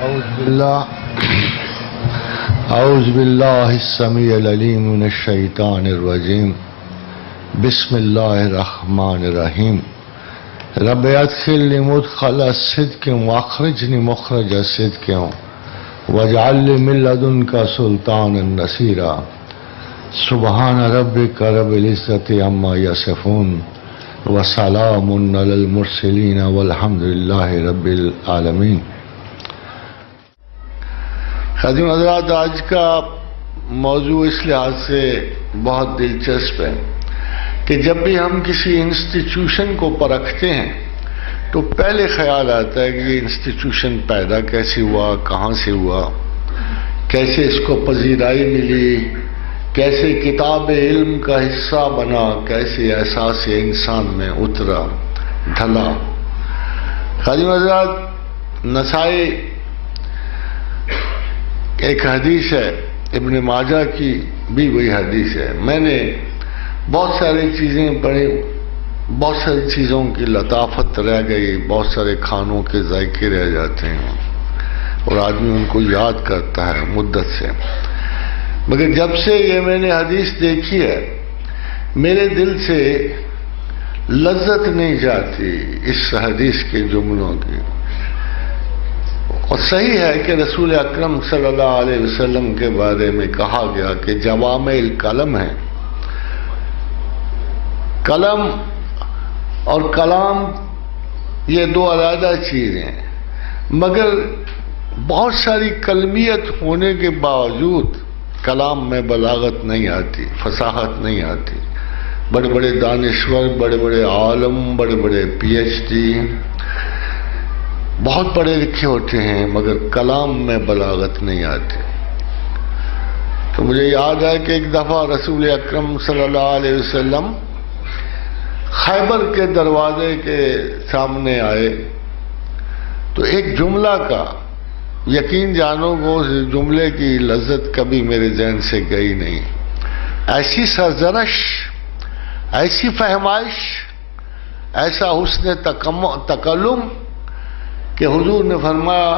اعوذ باللہ السمیع العلیم من الشیطان الرجیم بسم اللہ الرحمن الرحیم رب ادخلنی مدخل صدق واخرجنی مخرج صدق واجعل لی من لدنک سلطانا نصیرا سبحان ربک رب العزة عما یصفون وسلام علی المرسلین والحمد للہ رب العالمین۔ خادم حضرات، آج کا موضوع اس لحاظ سے بہت دلچسپ ہے کہ جب بھی ہم کسی انسٹیٹیوشن کو پرکھتے ہیں تو پہلے خیال آتا ہے کہ یہ انسٹیٹیوشن پیدا کیسے ہوا، کہاں سے ہوا، کیسے اس کو پذیرائی ملی، کیسے کتاب علم کا حصہ بنا، کیسے احساس انسان میں اترا ڈھلا۔ خادم حضرات، نسائی ایک حدیث ہے، ابن ماجہ کی بھی وہی حدیث ہے۔ میں نے بہت ساری چیزیں پڑھی، بہت ساری چیزوں کی لطافت رہ گئی، بہت سارے کھانوں کے ذائقے رہ جاتے ہیں اور آدمی ان کو یاد کرتا ہے مدت سے، مگر جب سے یہ میں نے حدیث دیکھی ہے میرے دل سے لذت نہیں جاتی اس حدیث کے جملوں کی۔ اور صحیح ہے کہ رسول اکرم صلی اللہ علیہ وسلم کے بارے میں کہا گیا کہ جوامع الکلم ہے۔ قلم اور کلام یہ دو علیحدہ چیزیں ہیں، مگر بہت ساری کلمیت ہونے کے باوجود کلام میں بلاغت نہیں آتی، فصاحت نہیں آتی۔ بڑے بڑے دانشور، بڑے بڑے عالم، بڑے بڑے پی ایچ ڈی، بہت پڑھے لکھے ہوتے ہیں مگر کلام میں بلاغت نہیں آتی۔ تو مجھے یاد ہے کہ ایک دفعہ رسول اکرم صلی اللہ علیہ وسلم خیبر کے دروازے کے سامنے آئے تو ایک جملہ کا یقین جانو وہ اس جملے کی لذت کبھی میرے ذہن سے گئی نہیں۔ ایسی سرزنش، ایسی فہمائش، ایسا حسن تکلم کہ حضور نے فرمایا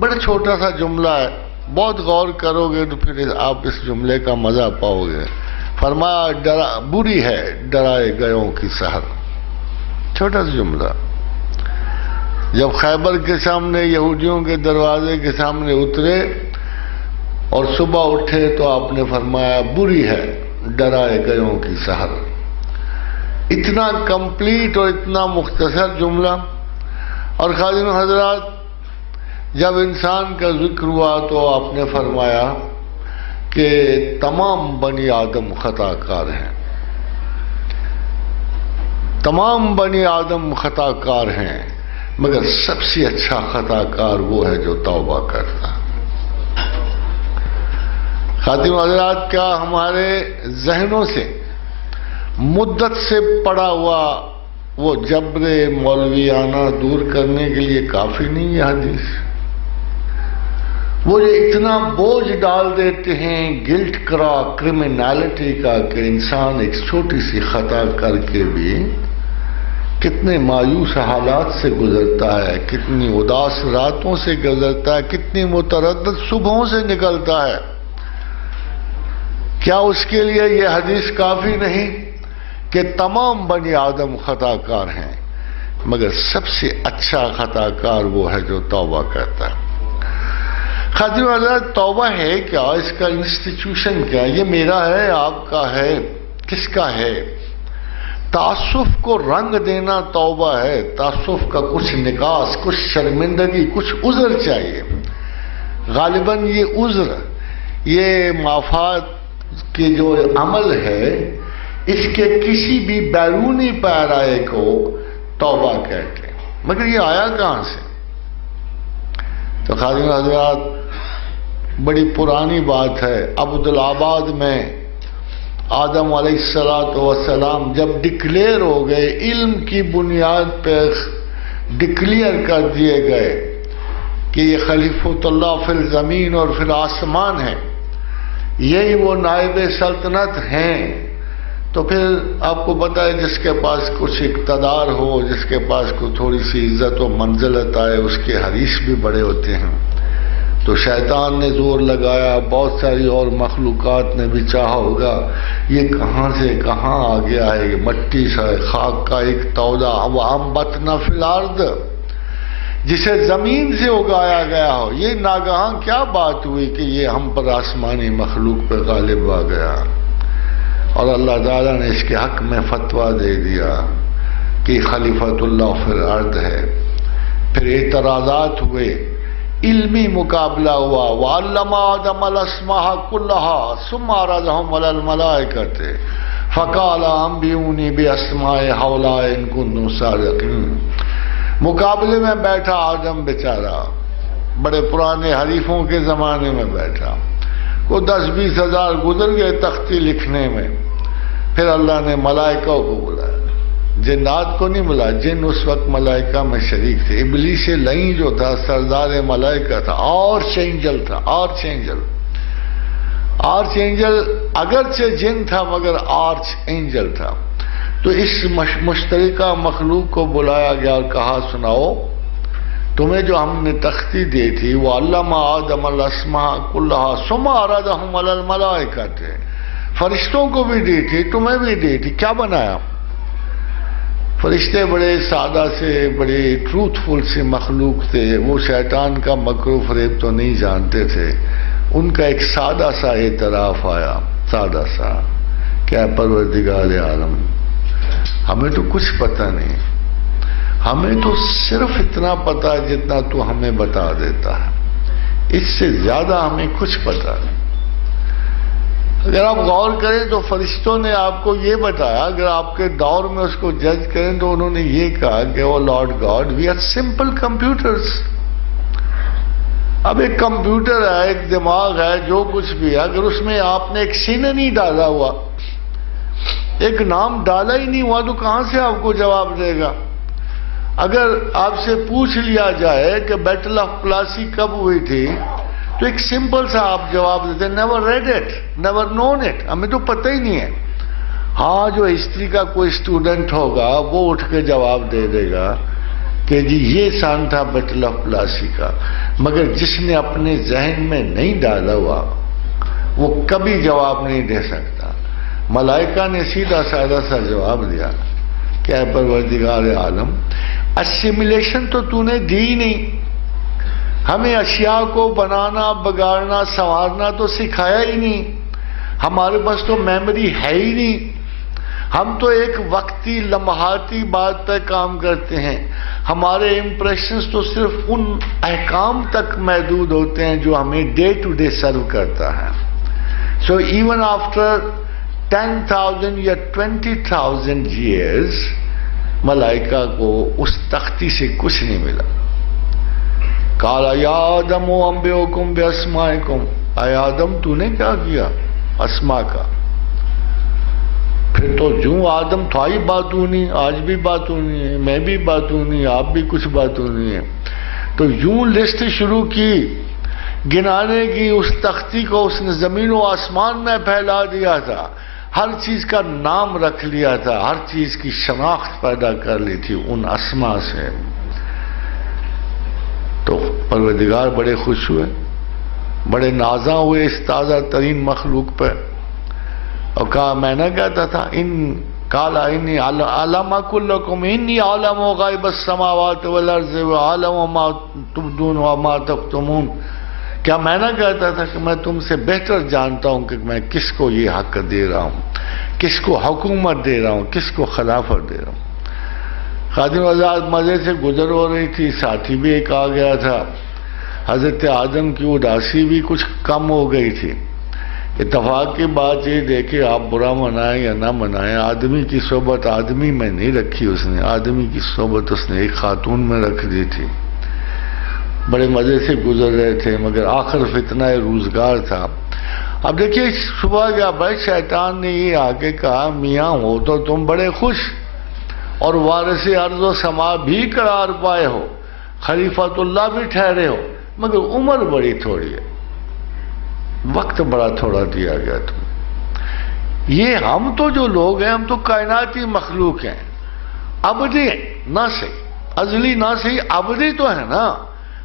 بڑا چھوٹا سا جملہ ہے، بہت غور کرو گے تو پھر آپ اس جملے کا مزہ پاؤ گے۔ فرمایا بری ہے ڈرائے گیوں کی سحر، چھوٹا سا جملہ۔ جب خیبر کے سامنے، یہودیوں کے دروازے کے سامنے اترے اور صبح اٹھے تو آپ نے فرمایا بری ہے ڈرائے گیوں کی سحر۔ اتنا کمپلیٹ اور اتنا مختصر جملہ۔ اور خادم حضرات، جب انسان کا ذکر ہوا تو آپ نے فرمایا کہ تمام بنی آدم خطا کار ہیں، تمام بنی آدم خطا کار ہیں مگر سب سے اچھا خطا کار وہ ہے جو توبہ کرتا۔ خادم حضرات، کیا ہمارے ذہنوں سے مدت سے پڑا ہوا وہ جبر مولویانہ دور کرنے کے لیے کافی نہیں ہے حدیث؟ وہ یہ اتنا بوجھ ڈال دیتے ہیں گلٹ کرا کرمنالٹی کا کہ انسان ایک چھوٹی سی خطا کر کے بھی کتنے مایوس حالات سے گزرتا ہے، کتنی اداس راتوں سے گزرتا ہے، کتنی متردد صبحوں سے نکلتا ہے۔ کیا اس کے لیے یہ حدیث کافی نہیں کہ تمام بنی آدم خطا کار ہیں مگر سب سے اچھا خطا کار وہ ہے جو توبہ کرتا ہے؟ خادم حضرات، توبہ ہے کیا؟ اس کا انسٹیٹیوشن کیا؟ یہ میرا ہے، آپ کا ہے، کس کا ہے؟ تعصف کو رنگ دینا توبہ ہے۔ تعصف کا کچھ نکاس، کچھ شرمندگی، کچھ عذر چاہیے۔ غالباً یہ عذر، یہ مافات کی جو عمل ہے، اس کے کسی بھی بیرونی پیرائے کو توبہ کہتے ہیں، مگر یہ آیا کہاں سے؟ تو خادم حضرات، بڑی پرانی بات ہے۔ عبدالآباد میں آدم علیہ السلام جب ڈکلیئر ہو گئے، علم کی بنیاد پہ ڈکلیئر کر دیے گئے کہ یہ خلیفۃ اللہ فی الزمین اور فی الآسمان ہے، یہی وہ نائب سلطنت ہیں، تو پھر آپ کو پتہ ہے جس کے پاس کچھ اقتدار ہو، جس کے پاس کوئی تھوڑی سی عزت و منزلت آئے، اس کے حریث بھی بڑے ہوتے ہیں۔ تو شیطان نے زور لگایا، بہت ساری اور مخلوقات نے بھی چاہا ہوگا یہ کہاں سے کہاں آ گیا ہے، یہ مٹی سا خاک کا ایک تودا، وَأَنبَتْنَا فِي الْأَرْضِ، جسے زمین سے اگایا گیا ہو، یہ ناگہاں کیا بات ہوئی کہ یہ ہم پر آسمانی مخلوق پہ غالب آ گیا؟ اور اللہ تعالیٰ نے اس کے حق میں فتویٰ دے دیا کہ خلیفۃ اللہ فی الارض ہے۔ پھر اعتراضات ہوئے، علمی مقابلہ ہوا، وَعَلَّمَ آدَمَ الْأَسْمَاءَ كُلَّهَا ثُمَّ عَرَضَهُمْ عَلَى الْمَلَائِكَةِ فَقَالَ أَنبِئُونِي بِأَسْمَاءِ هَؤُلَاءِ إِن كُنتُمْ صَادِقِينَ۔ مقابلے میں بیٹھا آدم بیچارہ، بڑے پرانے حریفوں کے زمانے میں بیٹھا، کو 10-20 ہزار گزر گئے تختی لکھنے میں۔ پھر اللہ نے ملائکہ کو بلایا، جنات کو نہیں بلایا، جن اس وقت ملائکہ میں شریک تھے۔ ابلیس لعین جو تھا سردار ملائکہ تھا، آرچ اینجل تھا، آرچ اینجل۔ آرچ اینجل اگرچہ جن تھا مگر آرچ اینجل تھا۔ تو اس مشترکہ مخلوق کو بلایا گیا اور کہا سناؤ تمہیں جو ہم نے تختی دی تھی، وہ علم آدم الاسماء کلھا ثم عرضہم علی الملائکۃ، فرشتوں کو بھی دی تھی تمہیں بھی دی تھی، کیا بنایا؟ فرشتے بڑے سادہ سے بڑے ٹروتھ فل سے مخلوق تھے، وہ شیطان کا مکر و فریب تو نہیں جانتے تھے۔ ان کا ایک سادہ سا اعتراف آیا، سادہ سا، کیا پروردگار عالم ہمیں تو کچھ پتہ نہیں، ہمیں تو صرف اتنا پتہ جتنا تو ہمیں بتا دیتا ہے، اس سے زیادہ ہمیں کچھ پتہ نہیں۔ اگر آپ غور کریں تو فرشتوں نے آپ کو یہ بتایا، اگر آپ کے دور میں اس کو جج کریں تو انہوں نے یہ کہا کہ oh Lord God we are simple computers. اب ایک کمپیوٹر ہے، ایک دماغ ہے، جو کچھ بھی ہے، اگر اس میں آپ نے ایک سین نہیں ڈالا ہوا، ایک نام ڈالا ہی نہیں ہوا، تو کہاں سے آپ کو جواب دے گا؟ اگر آپ سے پوچھ لیا جائے کہ بیٹل آف پلاسی کب ہوئی تھی تو ایک سمپل سا آپ جواب دیتے never read it, never known it, ہمیں تو پتہ ہی نہیں ہے۔ ہاں جو ہسٹری کا کوئی اسٹوڈنٹ ہوگا وہ اٹھ کے جواب دے دے گا کہ جی یہ سان تھا بیٹل آف پلاسی کا، مگر جس نے اپنے ذہن میں نہیں ڈالا ہوا وہ کبھی جواب نہیں دے سکتا۔ ملائکہ نے سیدھا سادہ سا جواب دیا کہ اے پروردگار عالم، اسیمیلیشن تو نے دی نہیں، ہمیں اشیاء کو بنانا بگاڑنا سنوارنا تو سکھایا ہی نہیں، ہمارے پاس تو میموری ہے ہی نہیں، ہم تو ایک وقتی لمحاتی بات پہ کام کرتے ہیں، ہمارے امپریشنز تو صرف ان احکام تک محدود ہوتے ہیں جو ہمیں ڈے ٹو ڈے سرو کرتا ہے۔ سو ایون آفٹر 10,000 یا 20,000 years ملائکہ کو اس تختی سے کچھ نہیں ملا۔ قال یا آدم انبئکم باسمائکم، اے آدم تو نے کیا کیا اسماء کا؟ پھر تو جو آدم تھا ہی باتونی، آج بھی باتونی ہے، میں بھی باتونی، آپ بھی کچھ باتونی ہے۔ تو یوں لسٹ شروع کی گنانے کی، اس تختی کو اس نے زمین و آسمان میں پھیلا دیا تھا، ہر چیز کا نام رکھ لیا تھا، ہر چیز کی شناخت پیدا کر لی تھی ان اسماء سے۔ تو پروردگار بڑے خوش ہوئے، بڑے نازاں ہوئے اس تازہ ترین مخلوق پہ، اور کہا میں نہ کہتا تھا قال انی اعلم کلکم انی اعلم غیب السماوات والارض واعلم ما تبدون وما تکتمون، کیا میں نہ کہتا تھا کہ میں تم سے بہتر جانتا ہوں کہ میں کس کو یہ حق دے رہا ہوں، کس کو حکومت دے رہا ہوں، کس کو خلافت دے رہا ہوں۔ خادم آزاد مزے سے گزر ہو رہی تھی، ساتھی بھی ایک آ گیا تھا، حضرت آدم کی اداسی بھی کچھ کم ہو گئی تھی۔ اتفاق کی بات یہ دیکھے، آپ برا منائیں یا نہ منائیں، آدمی کی صحبت آدمی میں نہیں رکھی اس نے، آدمی کی صحبت اس نے ایک خاتون میں رکھ دی تھی۔ بڑے مزے سے گزر رہے تھے، مگر آخر فتنہ روزگار تھا۔ اب دیکھیے صبح کیا بھائی شیطان نے یہ آگے کہا میاں ہو تو تم بڑے خوش اور وارث ارض و سما بھی قرار پائے ہو، خلیفۃ اللہ بھی ٹھہرے ہو، مگر عمر بڑی تھوڑی ہے، وقت بڑا تھوڑا دیا گیا تم۔ یہ ہم تو جو لوگ ہیں ہم تو کائناتی مخلوق ہیں، ابدی نہ صحیح ازلی نہ صحیح ابدی تو ہے نا،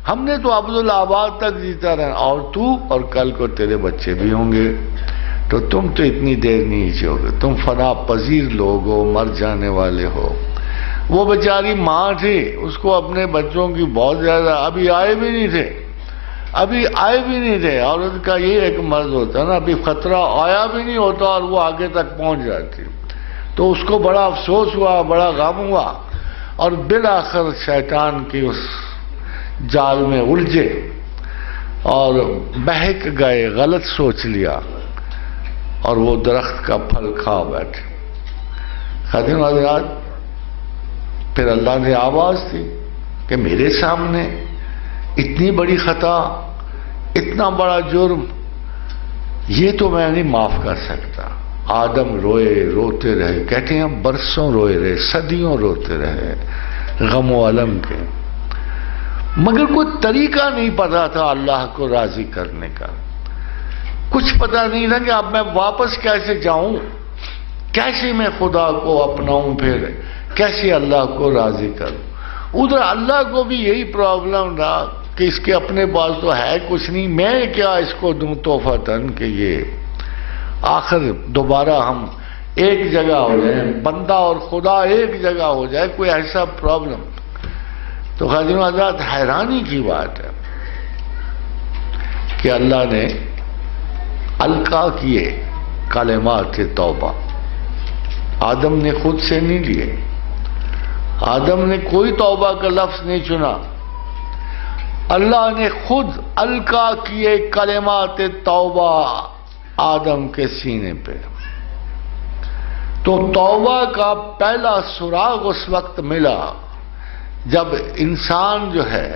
ہم نے تو عبدالآباد تک جیتا رہا، اور تو اور کل کو تیرے بچے بھی ہوں گے، تو تم تو اتنی دیر نہیں جیو گے، تم فنا پذیر لوگ ہو، مر جانے والے ہو۔ وہ بیچاری ماں تھی، اس کو اپنے بچوں کی بہت زیادہ، ابھی آئے بھی نہیں تھے، عورت کا یہ ایک مرض ہوتا ہے نا، ابھی خطرہ آیا بھی نہیں ہوتا اور وہ آگے تک پہنچ جاتی، تو اس کو بڑا افسوس ہوا، بڑا غم ہوا، اور بالآخر شیطان کی اس جال میں الجھے اور بہک گئے، غلط سوچ لیا اور وہ درخت کا پھل کھا بیٹھے۔ خادم حضرات، پھر اللہ نے آواز دی کہ میرے سامنے اتنی بڑی خطا، اتنا بڑا جرم، یہ تو میں نہیں معاف کر سکتا۔ آدم روتے رہے، کہتے ہیں برسوں روئے رہے، صدیوں روتے رہے غم و الم کے، مگر کوئی طریقہ نہیں پتا تھا اللہ کو راضی کرنے کا، کچھ پتا نہیں تھا کہ اب میں واپس کیسے جاؤں، کیسے میں خدا کو اپناؤں، پھر کیسے اللہ کو راضی کروں۔ ادھر اللہ کو بھی یہی پرابلم رہا کہ اس کے اپنے پاس تو ہے کچھ نہیں، میں کیا اس کو دوں تحفتاً کہ یہ آخر دوبارہ ہم ایک جگہ ہو جائیں، بندہ اور خدا ایک جگہ ہو جائے، کوئی ایسا پرابلم۔ تو خادم حضرات، حیرانی کی بات ہے کہ اللہ نے القا کیے کلمات توبہ، آدم نے خود سے نہیں لیے، آدم نے کوئی توبہ کا لفظ نہیں چنا، اللہ نے خود القا کیے کلمات توبہ آدم کے سینے پہ۔ تو توبہ کا پہلا سراغ اس وقت ملا جب انسان جو ہے،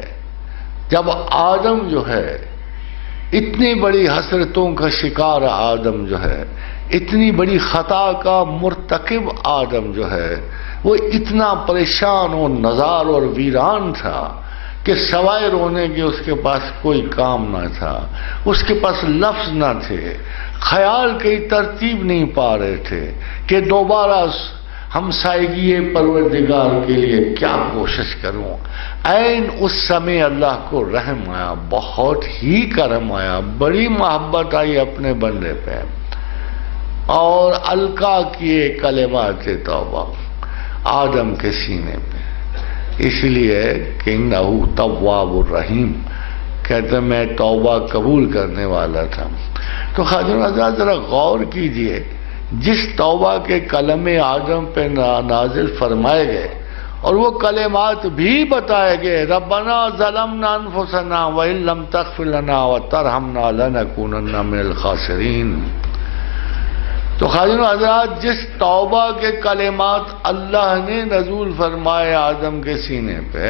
جب آدم جو ہے، اتنی بڑی حسرتوں کا شکار آدم جو ہے، اتنی بڑی خطا کا مرتکب آدم جو ہے، وہ اتنا پریشان و نزار اور ویران تھا کہ سوائے رونے کے اس کے پاس کوئی کام نہ تھا، اس کے پاس لفظ نہ تھے، خیال کی ترتیب نہیں پا رہے تھے کہ دوبارہ ہمسائیگی پروردگار کے لیے کیا کوشش کروں۔ عین اس سمے اللہ کو رحم آیا، بہت ہی کرم آیا، بڑی محبت آئی اپنے بندے پہ، اور القا کیے کلمات توبہ آدم کے سینے پہ۔ اس لیے کہ انہو تواب الرحیم، کہتے میں توبہ قبول کرنے والا تھا۔ تو خادم حضرات ذرا غور کیجئے، جس توبہ کے کلمے آدم پہ نازل فرمائے گئے اور وہ کلمات بھی بتائے گئے، ربنا ظلمنا انفسنا وان لم تغفر لنا وترحمنا لنکونن من الخاسرین۔ تو خادم حضرات، جس توبہ کے کلمات اللہ نے نزول فرمائے آدم کے سینے پہ،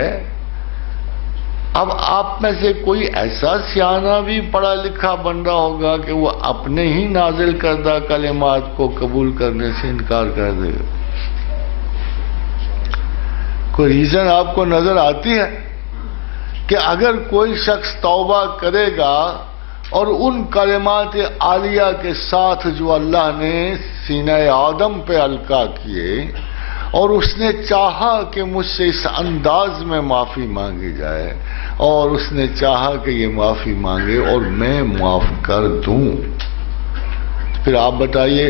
اب آپ میں سے کوئی ایسا سیانہ بھی پڑھا لکھا بندہ ہوگا کہ وہ اپنے ہی نازل کردہ کلمات کو قبول کرنے سے انکار کر دے گا؟ کوئی ریزن آپ کو نظر آتی ہے کہ اگر کوئی شخص توبہ کرے گا اور ان کلمات عالیہ کے ساتھ جو اللہ نے سینہ آدم پہ القا کیے، اور اس نے چاہا کہ مجھ سے اس انداز میں معافی مانگی جائے، اور اس نے چاہا کہ یہ معافی مانگے اور میں معاف کر دوں، پھر آپ بتائیے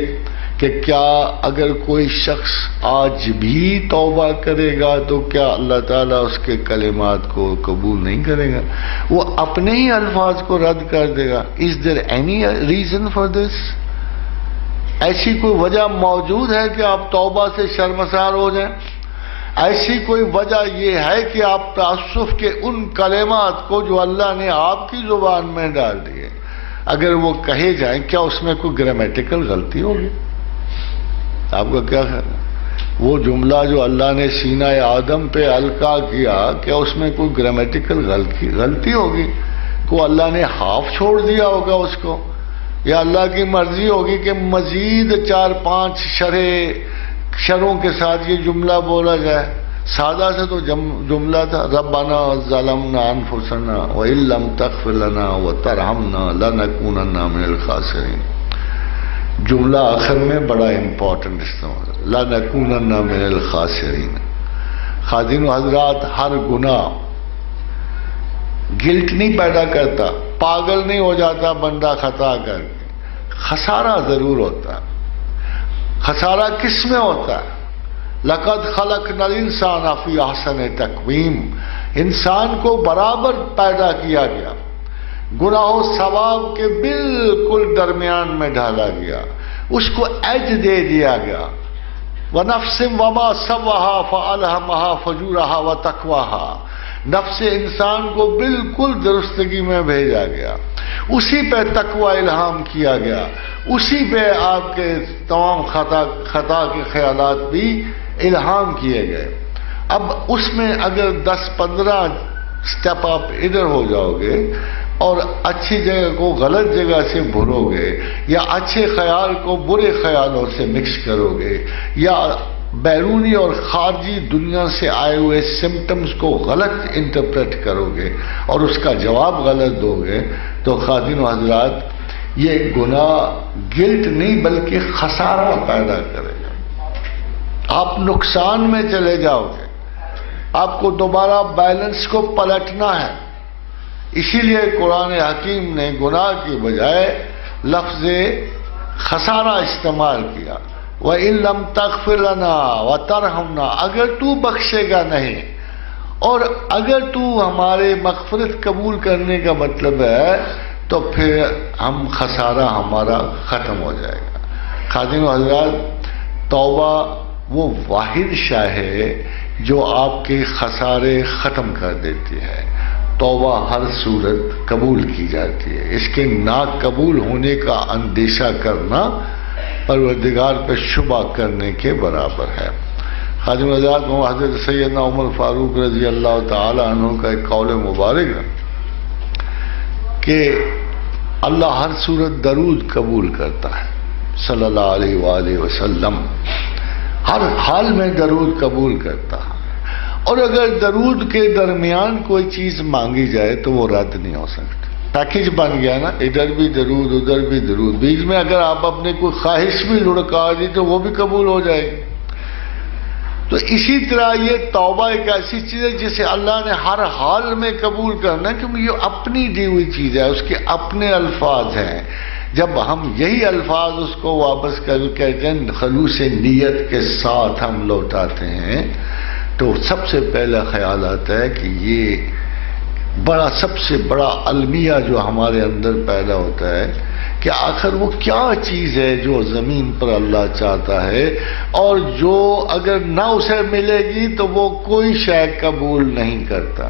کہ کیا اگر کوئی شخص آج بھی توبہ کرے گا تو کیا اللہ تعالیٰ اس کے کلمات کو قبول نہیں کرے گا؟ وہ اپنے ہی الفاظ کو رد کر دے گا۔ Is there any reason for this؟ ایسی کوئی وجہ موجود ہے کہ آپ توبہ سے شرمسار ہو جائیں؟ ایسی کوئی وجہ یہ ہے کہ آپ تعصف کے ان کلمات کو جو اللہ نے آپ کی زبان میں ڈال دیے، اگر وہ کہے جائیں، کیا اس میں کوئی گرامیٹیکل غلطی ہوگی؟ آپ کا کیا خیال ہے؟ وہ جملہ جو اللہ نے سینہ آدم پہ القا کیا، کیا اس میں کوئی گرامیٹیکل غلطی ہوگی؟ کو اللہ نے ہاف چھوڑ دیا ہوگا اس کو، یا اللہ کی مرضی ہوگی کہ مزید 4-5 شروں کے ساتھ یہ جملہ بولا جائے؟ سادہ سے تو جملہ تھا، ربنا ظلمنا انفسنا وان لم تغفر لنا وترحمنا لنکونن من الخاسرین۔ جملہ آخر میں بڑا امپورٹنٹ استعمال، لنکونن من الخاسرین۔ خادم حضرات، ہر گناہ گلٹ نہیں پیدا کرتا، پاگل نہیں ہو جاتا بندہ خطا کر کے، خسارہ ضرور ہوتا ہے۔ خسارہ کس میں ہوتا ہے؟ لقد خلقنا الانسان فی احسن تقویم، انسان کو برابر پیدا کیا گیا، گناہ و ثواب کے بالکل درمیان میں ڈالا گیا، اس کو ایج دے دیا گیا۔ وَنَفْسٍ وَمَا سَوَّاهَا فَأَلْهَمَهَا فُجُورَهَا وَتَقْوَاهَا، نفس انسان کو بالکل درستگی میں بھیجا گیا، اسی پہ تقوی الہام کیا گیا، اسی پہ آپ کے تمام خطا کے خیالات بھی الہام کیے گئے۔ اب اس میں اگر 10-15 سٹیپ آپ ادھر ہو جاؤ گے اور اچھی جگہ کو غلط جگہ سے بھرو گے، یا اچھے خیال کو برے خیالوں سے مکس کرو گے، یا بیرونی اور خارجی دنیا سے آئے ہوئے سمٹمز کو غلط انٹرپریٹ کرو گے اور اس کا جواب غلط دو گے، تو خواتین و حضرات یہ گناہ گلٹ نہیں بلکہ خسارہ پیدا کرے گا، آپ نقصان میں چلے جاؤ گے، آپ کو دوبارہ بیلنس کو پلٹنا ہے۔ اسی لیے قرآن حکیم نے گناہ کی بجائے لفظ خسارہ استعمال کیا، وَإِن لَمْ تَغْفِرْ لَنَا وَتَرْحَمْنَا، اگر تو بخشے گا نہیں اور اگر تو ہمارے مغفرت قبول کرنے کا مطلب ہے تو پھر ہم خسارہ ہمارا ختم ہو جائے گا۔ خواتین و حضرات، توبہ وہ واحد شے ہے جو آپ کے خسارے ختم کر دیتی ہے۔ توبہ ہر صورت قبول کی جاتی ہے، اس کے ناقبول ہونے کا اندیشہ کرنا پروردگار پہ شبہ کرنے کے برابر ہے۔ خادم حضرات، حضرت سیدنا عمر فاروق رضی اللہ تعالی عنہ کا ایک قول مبارک ہے کہ اللہ ہر صورت درود قبول کرتا ہے صلی اللہ علیہ وآلہ وسلم، ہر حال میں درود قبول کرتا ہے، اور اگر درود کے درمیان کوئی چیز مانگی جائے تو وہ رد نہیں ہو سکتی۔ پیکج بن گیا نا، ادھر بھی درود ادھر بھی درود، بیچ میں اگر آپ اپنے کوئی خواہش بھی لڑکا دی تو وہ بھی قبول ہو جائے گی۔ تو اسی طرح یہ توبہ ایک ایسی چیز ہے جسے اللہ نے ہر حال میں قبول کرنا ہے، کیونکہ یہ اپنی دی ہوئی چیز ہے، اس کے اپنے الفاظ ہیں۔ جب ہم یہی الفاظ اس کو واپس کہتے ہیں خلوص نیت کے ساتھ ہم لوٹاتے ہیں، تو سب سے پہلا خیال آتا ہے کہ یہ سب سے بڑا المیہ جو ہمارے اندر پیدا ہوتا ہے کہ آخر وہ کیا چیز ہے جو زمین پر اللہ چاہتا ہے، اور جو اگر نہ اسے ملے گی تو وہ کوئی شے قبول نہیں کرتا۔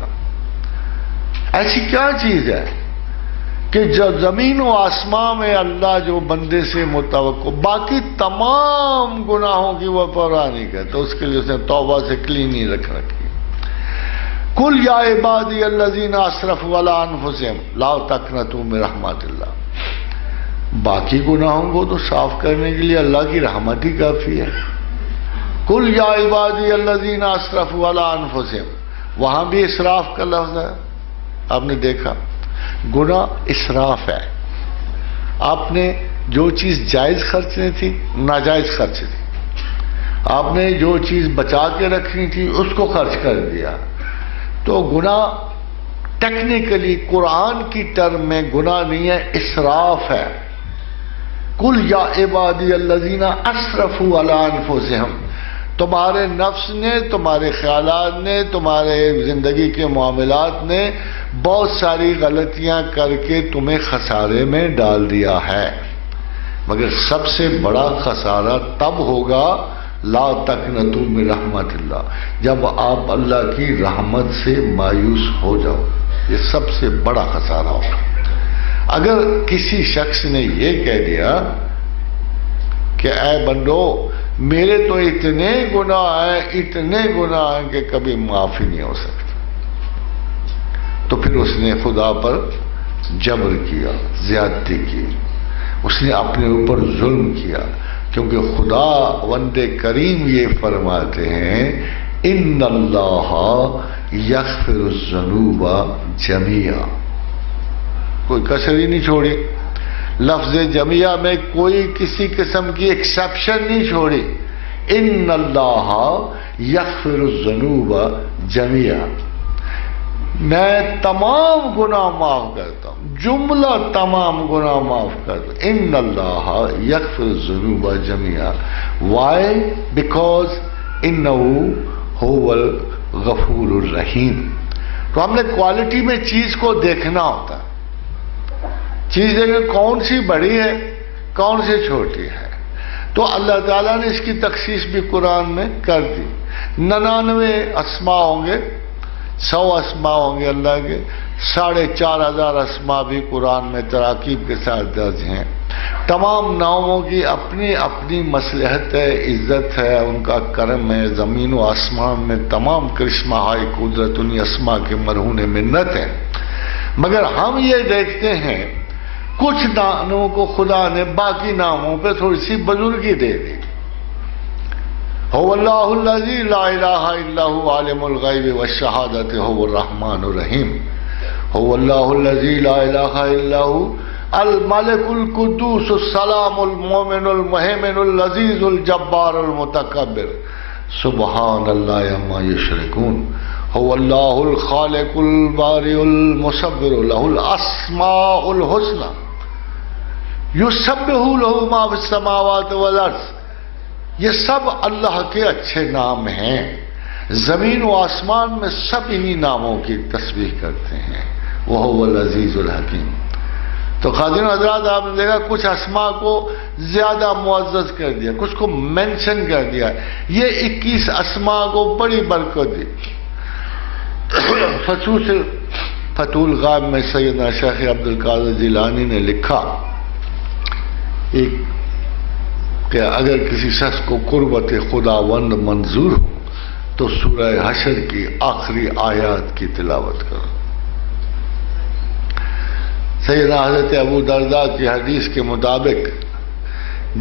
ایسی کیا چیز ہے کہ جو زمین و آسمان میں اللہ جو بندے سے متوقع، باقی تمام گناہوں کی وہ پرواہ نہیں کرتا، اس کے لیے اس نے توبہ سے کلین ہی رکھ رکھی۔ قل یا عبادی الذین اسرفوا علی انفسہم لا تقنطوا من رحمت اللہ، باقی گناہوں کو تو صاف کرنے کے لیے اللہ کی رحمت ہی کافی ہے۔ قل یا عبادی الذین اسرفوا علی انفسہم، وہاں بھی اسراف کا لفظ ہے۔ آپ نے دیکھا گناہ اسراف ہے، آپ نے جو چیز جائز خرچنی تھی ناجائز خرچ دی، آپ نے جو چیز بچا کے رکھنی تھی اس کو خرچ کر دیا۔ تو گناہ ٹیکنیکلی قرآن کی ٹرم میں گناہ نہیں ہے، اسراف ہے۔ قل یا عبادی الذین اسرفوا علی انفسہم، تمہارے نفس نے، تمہارے خیالات نے، تمہارے زندگی کے معاملات نے بہت ساری غلطیاں کر کے تمہیں خسارے میں ڈال دیا ہے، مگر سب سے بڑا خسارہ تب ہوگا لا تقنطوا من رحمت اللہ، جب آپ اللہ کی رحمت سے مایوس ہو جاؤ، یہ سب سے بڑا خسارہ ہوگا۔ اگر کسی شخص نے یہ کہہ دیا کہ اے بندو میرے تو اتنے گناہ ہیں کہ کبھی معافی نہیں ہو سکتی، تو پھر اس نے خدا پر جبر کیا، زیادتی کی، اس نے اپنے اوپر ظلم کیا، کیونکہ خدا وند کریم یہ فرماتے ہیں ان اللہ یغفر الذنوب جمیعا، کوئی کسر ہی نہیں چھوڑی، لفظ جمیعہ میں کوئی کسی قسم کی ایکسیپشن نہیں چھوڑی، ان اللہ یغفر الذنوب جمیعا۔ میں تمام گناہ معاف کرتا ہوں، جملہ تمام گناہ معاف کرتا ہوں. ان اللہ یغفر الذنوب جميعا. Why? Because انہو هو الغفور الرحیم. تو ہم نے کوالٹی میں چیز کو دیکھنا ہوتا ہے، چیز دیکھیں کون سی بڑی ہے کون سی چھوٹی ہے. تو اللہ تعالیٰ نے اس کی تخصیص بھی قرآن میں کر دی. 99 اسماء ہوں گے، 100 اسماء ہوں گے اللہ کے، 4,500 اسماء بھی قرآن میں تراکیب کے ساتھ درج ہیں. تمام ناموں کی اپنی اپنی مصلحت ہے، عزت ہے، ان کا کرم ہے. زمین و آسمان میں تمام کرشمہ ہائے قدرت انہی اسماء کے مرہون منت ہے. مگر ہم یہ دیکھتے ہیں کچھ ناموں کو خدا نے باقی ناموں پہ تھوڑی سی بزرگی دے دی. هو اللہ الذی لا الہ الا هو عالم الغیب والشہادۃ هو الرحمن الرحیم. هو اللہ الذی لا الہ الا هو الملک القدوس السلام المؤمن المہیمن العزیز الجبار المتکبر سبحان اللہ عما یشرکون. هو اللہ الخالق البارئ المصور له الاسماء الحسنى یسبح له ما فی السماوات والارض. یہ سب اللہ کے اچھے نام ہیں، زمین و آسمان میں سب انہی ناموں کی تسبیح کرتے ہیں. وهو العزیز الحکیم. تو خادم حضرات آپ نے دیکھا کچھ اسماء کو زیادہ معزز کر دیا، کچھ کو مینشن کر دیا. یہ 21 اسماء کو بڑی برکت دی. خصوص فتح الغائب میں سیدنا شیخ عبد القادر جیلانی نے لکھا کہ اگر کسی شخص کو قربت خداوند منظور ہو تو سورہ حشر کی آخری آیات کی تلاوت کرو. سیدنا حضرت ابو درداء کی حدیث کے مطابق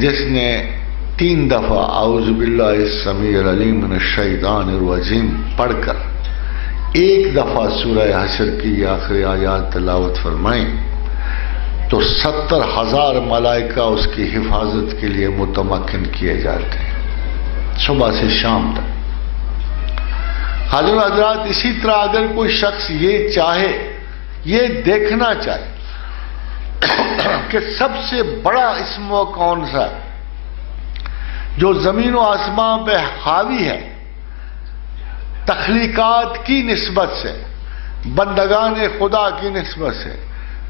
جس نے 3 دفعہ اعوذ باللہ السمیع العلیم من الشیطان الرجیم پڑھ کر 1 دفعہ سورہ حشر کی آخری آیات تلاوت فرمائیں تو 70,000 ملائکہ اس کی حفاظت کے لیے متمکن کیے جاتے ہیں صبح سے شام تک. حضرت حضرات اسی طرح اگر کوئی شخص یہ چاہے، یہ دیکھنا چاہے کہ سب سے بڑا اسم وہ کون سا ہے جو زمین و آسمان پہ حاوی ہے تخلیقات کی نسبت سے، بندگان خدا کی نسبت سے،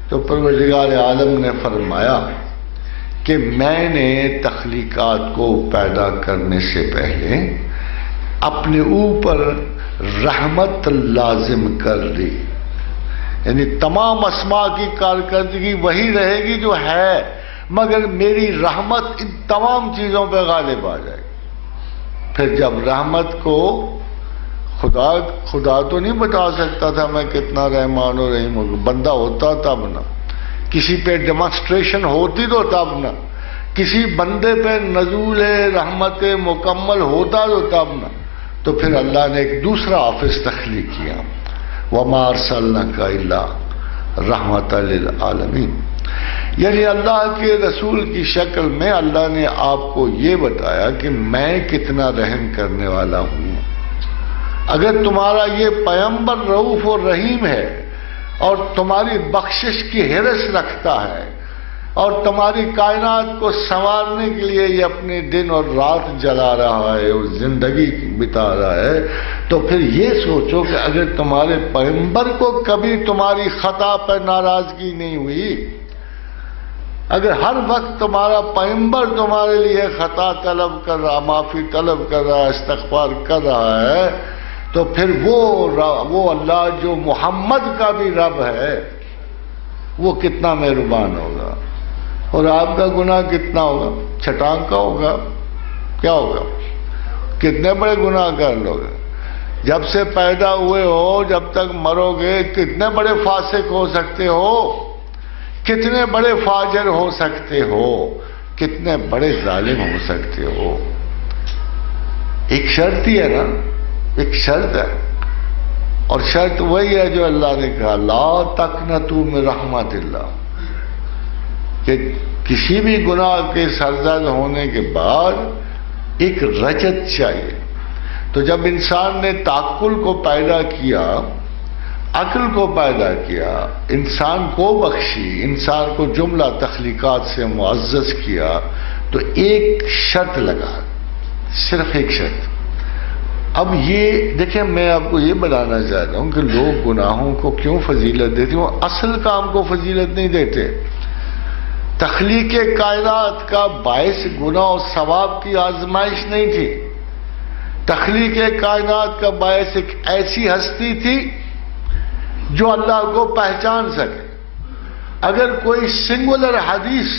تو پروردگار عالم نے فرمایا کہ میں نے تخلیقات کو پیدا کرنے سے پہلے اپنے اوپر رحمت لازم کر دی. یعنی تمام اسماء کی کارکردگی وہی رہے گی جو ہے، مگر میری رحمت ان تمام چیزوں پہ غالب آ جائے گی. پھر جب رحمت کو خدا تو نہیں بتا سکتا تھا میں کتنا رحمان و رحیم ہوں، بندہ ہوتا تب نا، کسی پہ ڈیمانسٹریشن ہوتی تو تب نا، کسی بندے پہ نزول رحمت مکمل ہوتا تو تب نا. تو پھر اللہ نے ایک دوسرا آفس تخلیق کیا، وَمَا أَرْسَلْنَاكَ إِلَّا رَحْمَةً لِلْعَالَمِينَ. یعنی اللہ کے رسول کی شکل میں اللہ نے آپ کو یہ بتایا کہ میں کتنا رحم کرنے والا ہوں. اگر تمہارا یہ پیغمبر رؤوف و رحیم ہے اور تمہاری بخشش کی حرص رکھتا ہے اور تمہاری کائنات کو سنوارنے کے لیے یہ اپنے دن اور رات جلا رہا ہے اور زندگی بتا رہا ہے، تو پھر یہ سوچو کہ اگر تمہارے پیغمبر کو کبھی تمہاری خطا پر ناراضگی نہیں ہوئی، اگر ہر وقت تمہارا پیغمبر تمہارے لیے خطا طلب کر رہا، معافی طلب کر رہا، استغفار کر رہا ہے، تو پھر وہ اللہ جو محمد کا بھی رب ہے وہ کتنا مہربان ہوگا، اور آپ کا گناہ کتنا ہوگا، چھٹان کا ہوگا، کیا ہوگا، کتنے بڑے گناہ کر لوگ. جب سے پیدا ہوئے ہو جب تک مرو گے کتنے بڑے فاسق ہو سکتے ہو، کتنے بڑے فاجر ہو سکتے ہو، کتنے بڑے ظالم ہو سکتے ہو. ایک شرط ہی ہے نا، ایک شرط ہے، اور شرط وہی ہے جو اللہ نے کہا لا تقنطوا من رحمت اللہ، کہ کسی بھی گناہ کے سرزد ہونے کے بعد ایک رجت چاہیے. تو جب انسان نے تعقل کو پیدا کیا عقل کو پیدا کیا، انسان کو بخشی، انسان کو جملہ تخلیقات سے معزز کیا، تو ایک شرط لگا، صرف ایک شرط. اب یہ دیکھیں، میں آپ کو یہ بتانا چاہتا ہوں کہ لوگ گناہوں کو کیوں فضیلت دیتے ہیں، وہ اصل کام کو فضیلت نہیں دیتے. تخلیق کائنات کا باعث گناہ و ثواب کی آزمائش نہیں تھی. تخلیق کائنات کا باعث ایک ایسی ہستی تھی جو اللہ کو پہچان سکے. اگر کوئی سنگولر حدیث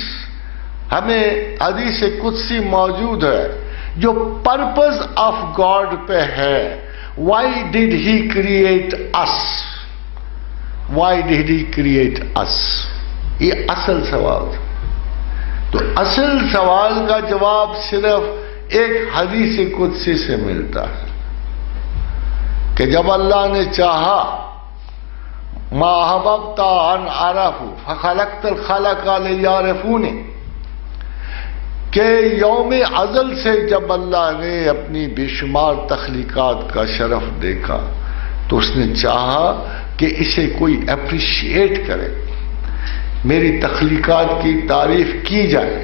ہمیں حدیث قدسی موجود ہے جو پرپز آف گاڈ پہ ہے، why did he create us, why did he create us, یہ اصل سوال تھا. تو اصل سوال کا جواب صرف ایک حدیث قدسی سے ملتا ہے کہ جب اللہ نے چاہا، ما احببت ان اعرف فخلقت الخلق لیعرفونی، کہ یوم ازل سے جب اللہ نے اپنی بے شمار تخلیقات کا شرف دیکھا تو اس نے چاہا کہ اسے کوئی اپریشیٹ کرے، میری تخلیقات کی تعریف کی جائے،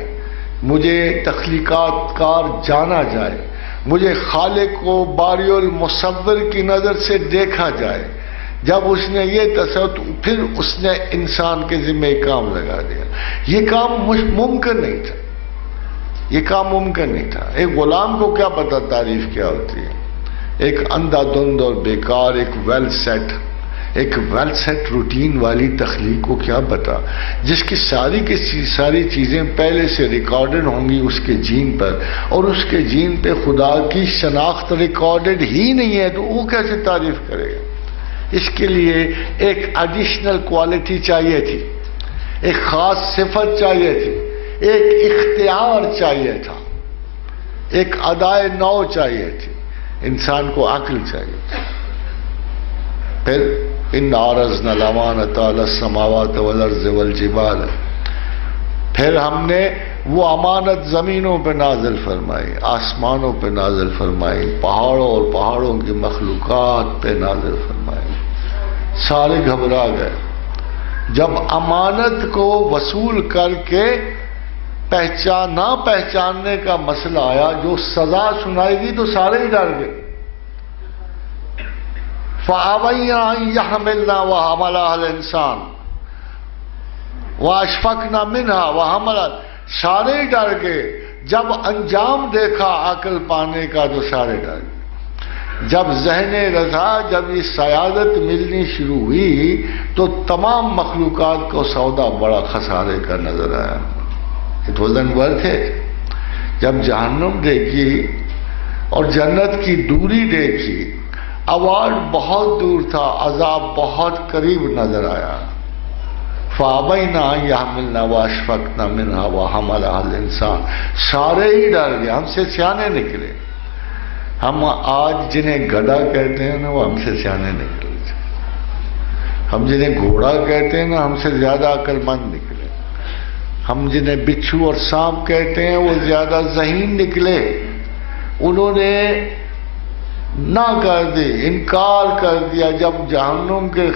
مجھے تخلیقات کار جانا جائے، مجھے خالق کو باری المصور کی نظر سے دیکھا جائے. جب اس نے یہ تصور، پھر اس نے انسان کے ذمہ کام لگا دیا. یہ کام ممکن نہیں تھا، یہ کام ممکن نہیں تھا. ایک غلام کو کیا پتا تعریف کیا ہوتی ہے؟ ایک اندھا دھند اور بیکار ایک ویل سیٹ روٹین والی تخلیق کو کیا پتا، جس کی ساری چیزیں پہلے سے ریکارڈڈ ہوں گی اس کے جین پر، اور اس کے جین پہ خدا کی شناخت ریکارڈڈ ہی نہیں ہے، تو وہ کیسے تعریف کرے گا؟ اس کے لیے ایک ایڈیشنل کوالٹی چاہیے تھی، ایک خاص صفت چاہیے تھی، ایک اختیار چاہیے تھا، ایک ادائے نو چاہیے تھی. انسان کو عقل چاہیے تھی. پھر ان عرضنا الامانۃ علی السماوات والارض والجبال، پھر ہم نے وہ امانت زمینوں پہ نازل فرمائی، آسمانوں پہ نازل فرمائی، پہاڑوں اور پہاڑوں کی مخلوقات پہ نازل فرمائی. سارے گھبرا گئے جب امانت کو وصول کر کے نہ پہچاننے کا مسئلہ آیا، جو سزا سنائی گی تو سارے ہی ڈر گئے. فَأَبَيْنَا أَن يَحْمِلْنَا وَحَمَلَهَا الْإِنسَانُ وَأَشْفَقْنَا مِنْهَا وَحَمَلَهَا، سارے ہی ڈر گئے. جب انجام دیکھا عقل پانے کا تو سارے ڈر گئے. جب ذہن رضا، جب یہ سیادت ملنی شروع ہوئی تو تمام مخلوقات کو سودا بڑا خسارے کا نظر آیا. It wasn't worth it. جب جہنم دیکھی اور جنت کی دوری دیکھی، ایوارڈ بہت دور تھا، عذاب بہت قریب نظر آیا. فَأَبَيْنَا أَن يَحْمِلْنَا وَأَشْفَقْنَا مِنْهَا وَحَمَلَهَا الْإِنسَانُ، سارے ہی ڈر گئے، ہم سے سیانے نکلے. ہم آج جنہیں گدھا کہتے ہیں نا، وہ ہم سے سیانے نکلے. ہم جنہیں گھوڑا کہتے ہیں نا، ہم سے زیادہ عقل مند نکلے. ہم جنہیں بچھو اور سانپ کہتے ہیں وہ زیادہ ذہین نکلے. انہوں نے نہ کر دی، انکار کر دیا. جب جہنم کے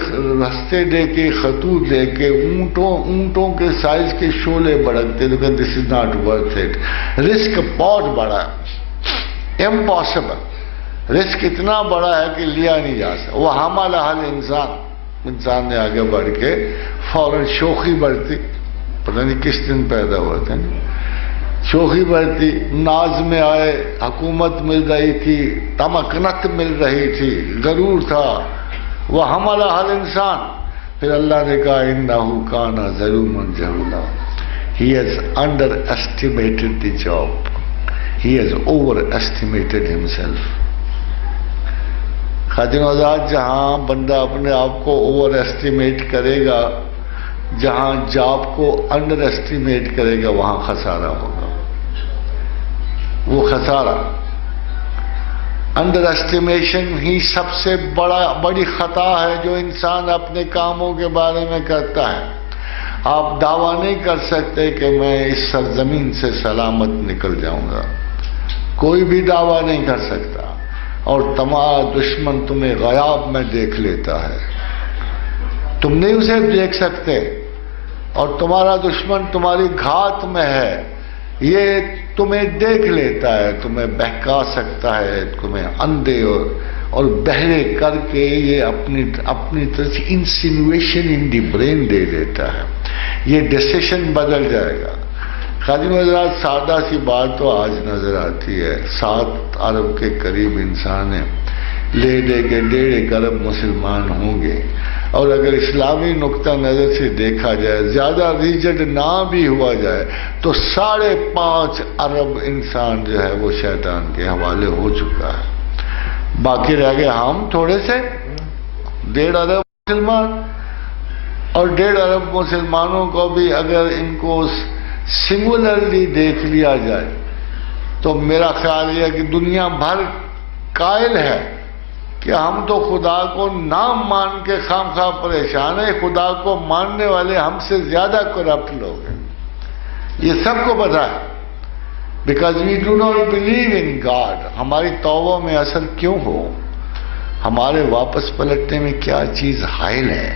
رستے دیکھے، خطوط دیکھے، اونٹوں کے سائز کے شعلے بڑھتے، تو کہ this is not worth it. Risk بہت بڑا ہے، امپاسبل. رسک اتنا بڑا ہے کہ لیا نہیں جا سکتا. وہ حملہ انسان نے آگے بڑھ کے فوراً شوخی بڑھتی، پتہ نہیں کس دن پیدا ہوا تھا، شوخی بڑھتی، ناز میں آئے، حکومت مل رہی تھی، تمکنت مل رہی تھی، غرور تھا. وہ حملہ الانسان. پھر اللہ نے کہا انہو کان ظلوما جہولا، he has underestimated the job, he has overestimated himself. خادم آزاد، جہاں بندہ اپنے آپ کو اوور ایسٹیمیٹ کرے گا، جہاں جاب کو انڈر ایسٹیمیٹ کرے گا، وہاں خسارہ ہوگا. وہ خسارہ، انڈر ایسٹیمیشن ہی سب سے بڑی خطا ہے جو انسان اپنے کاموں کے بارے میں کرتا ہے. آپ دعویٰ نہیں کر سکتے کہ میں اس سرزمین سے سلامت نکل جاؤں گا، کوئی بھی دعویٰ نہیں کر سکتا، اور تمہارا دشمن تمہیں غیاب میں دیکھ لیتا ہے. تم نہیں اسے دیکھ سکتے، اور تمہارا دشمن تمہاری گھات میں ہے، یہ تمہیں دیکھ لیتا ہے، تمہیں بہکا سکتا ہے، تمہیں اندھے اور بہرے کر کے یہ اپنی طرف سے انسینویشن ان دی برین دے دیتا ہے، یہ ڈیسیشن بدل جائے گا۔ خادم حضرات، سادہ سی بات تو آج نظر آتی ہے، 7 ارب کے قریب انسان ہیں، لے دے کے 1.5 ارب مسلمان ہوں گے، اور اگر اسلامی نقطہ نظر سے دیکھا جائے، زیادہ ریجڈ نہ بھی ہوا جائے، تو 5.5 ارب انسان جو ہے وہ شیطان کے حوالے ہو چکا ہے۔ باقی رہ گئے ہم تھوڑے سے 1.5 ارب مسلمان، اور 1.5 ارب مسلمانوں کو بھی اگر ان کو سنگولرلی دیکھ لیا جائے تو میرا خیال یہ کہ دنیا بھر قائل ہے کہ ہم تو خدا کو نہ مان کے خام خواہ پریشان ہیں، خدا کو ماننے والے ہم سے زیادہ کرپٹ لوگ ہیں، یہ سب کو پتا ہے۔ Because we do not believe in God. ہماری توبہ میں اثر کیوں ہو؟ ہمارے واپس پلٹنے میں کیا چیز حائل ہے؟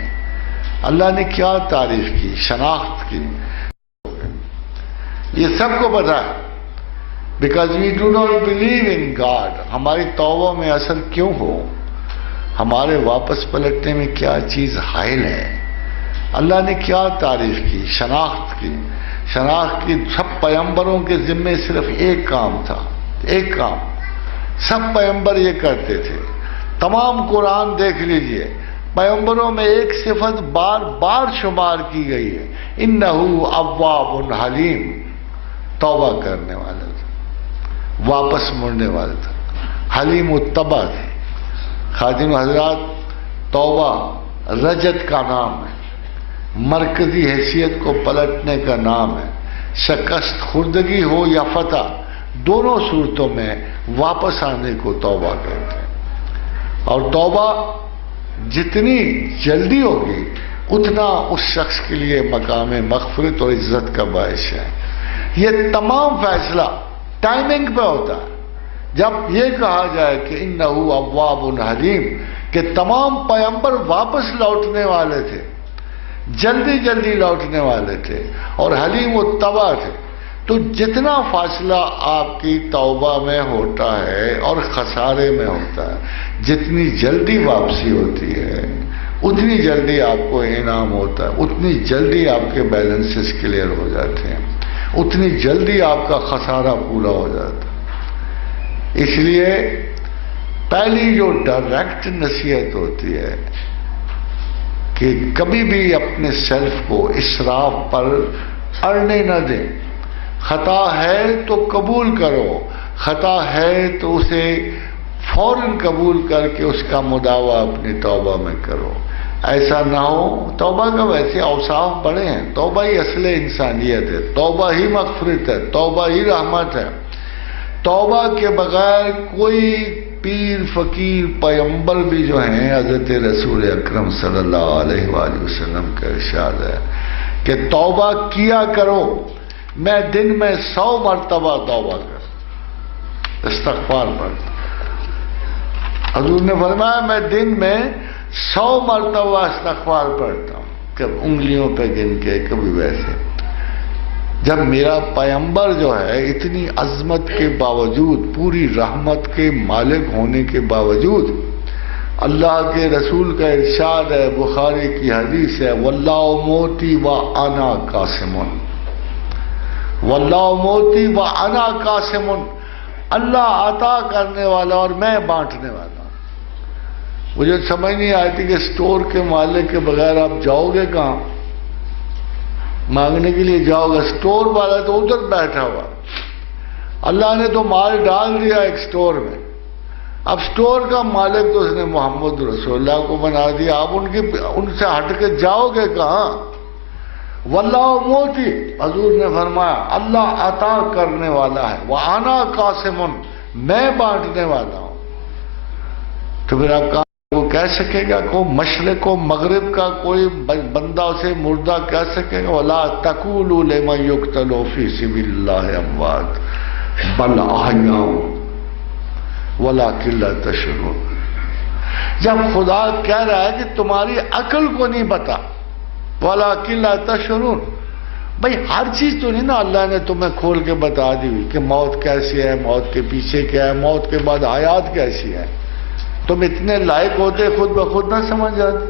اللہ نے کیا تعریف کی، شناخت کی، یہ سب کو پتا ہے۔ Because we do not believe in God. ہماری توبہ میں اثر کیوں ہو؟ ہمارے واپس پلٹنے میں کیا چیز حائل ہے؟ اللہ نے کیا تعریف کی، شناخت کی۔ شناخت کی سب پیغمبروں کے ذمے صرف ایک کام تھا، ایک کام، سب پیغمبر یہ کرتے تھے۔ تمام قرآن دیکھ لیجئے، پیغمبروں میں ایک صفت بار بار شمار کی گئی ہے، انہو اواب حلیم، توبہ کرنے والا تھا، واپس مڑنے والا تھا، حلیم التبع تھے۔ خادم حضرات، توبہ رجت کا نام ہے، مرکزی حیثیت کو پلٹنے کا نام ہے۔ شکست خوردگی ہو یا فتح، دونوں صورتوں میں واپس آنے کو توبہ کہتے ہیں، اور توبہ جتنی جلدی ہوگی اتنا اس شخص کے لیے مقام مغفرت اور عزت کا باعث ہے۔ یہ تمام فیصلہ ٹائمنگ پہ ہوتا ہے۔ جب یہ کہا جائے کہ انہو اواب حلیم، کہ تمام پیغمبر واپس لوٹنے والے تھے، جلدی جلدی لوٹنے والے تھے، اور حلیم التبع تھے، تو جتنا فاصلہ آپ کی توبہ میں ہوتا ہے اور خسارے میں ہوتا ہے، جتنی جلدی واپسی ہوتی ہے اتنی جلدی آپ کو انعام ہوتا ہے، اتنی جلدی آپ کے بیلنسز کلیئر ہو جاتے ہیں، اتنی جلدی آپ کا خسارہ پورا ہو جاتا ہے۔ اس لیے پہلی جو ڈائریکٹ نصیحت ہوتی ہے کہ کبھی بھی اپنے سیلف کو اسراف پر اڑنے نہ دیں۔ خطا ہے تو قبول کرو، خطا ہے تو اسے فوراً قبول کر کے اس کا مداوع اپنی توبہ میں کرو۔ ایسا نہ ہو، توبہ کا ویسے اوصاف بڑے ہیں، توبہ ہی اصل انسانیت ہے، توبہ ہی مغفرت ہے، توبہ ہی رحمت ہے۔ توبہ کے بغیر کوئی پیر فقیر پیغمبر بھی جو ہیں، حضرت رسول اکرم صلی اللہ علیہ وآلہ وسلم کا ارشاد ہے کہ توبہ کیا کرو، میں دن میں 100 مرتبہ توبہ کر استغفار پڑھتا۔ حضور نے فرمایا میں دن میں 100 مرتبہ استغفار پڑھتا ہوں، کب انگلیوں پہ گن کے، کبھی ویسے۔ جب میرا پیغمبر جو ہے اتنی عظمت کے باوجود، پوری رحمت کے مالک ہونے کے باوجود، اللہ کے رسول کا ارشاد ہے، بخاری کی حدیث ہے، واللہ موتی وانا قاسم، واللہ موتی وانا قاسم، اللہ عطا کرنے والا اور میں بانٹنے والا ہوں۔ مجھے سمجھ نہیں آتی کہ اسٹور کے مالک کے بغیر آپ جاؤ گے کہاں؟ مانگنے کے لیے جاؤ گے، اسٹور والا تو ادھر بیٹھا ہوا، اللہ نے تو مال ڈال دیا ایک اسٹور میں، اب اسٹور کا مالک تو اس نے محمد رسول اللہ کو بنا دیا، آپ ان سے ہٹ کے جاؤ گے کہاں؟ واللہ موتی، حضور نے فرمایا اللہ عطا کرنے والا ہے، وانا قاسم، میں بانٹنے والا ہوں۔ تو پھر آپ کہاں وہ کہہ سکے گا، کو مشرق و مغرب کا کوئی بندہ اسے مردہ کہہ سکے گا؟ وَلَا تَقُولُوا لِمَن يُقْتَلُ فِي سَبِيلِ اللَّهِ أَمْوَاتٌ بَلْ أَحْيَاءٌ وَلَٰكِن لَّا تَشْعُرُونَ۔ جب خدا کہہ رہا ہے کہ تمہاری عقل کو نہیں پتا وَلَٰكِن لَا تَشْعُرُونَ، بھائی ہر چیز تو نہیں نا اللہ نے تمہیں کھول کے بتا دی ہوئی کہ موت کیسی ہے، موت کے پیچھے کیا ہے، موت کے بعد حیات کیسی ہے. تم اتنے لائق ہوتے خود بخود نہ سمجھ جاتے.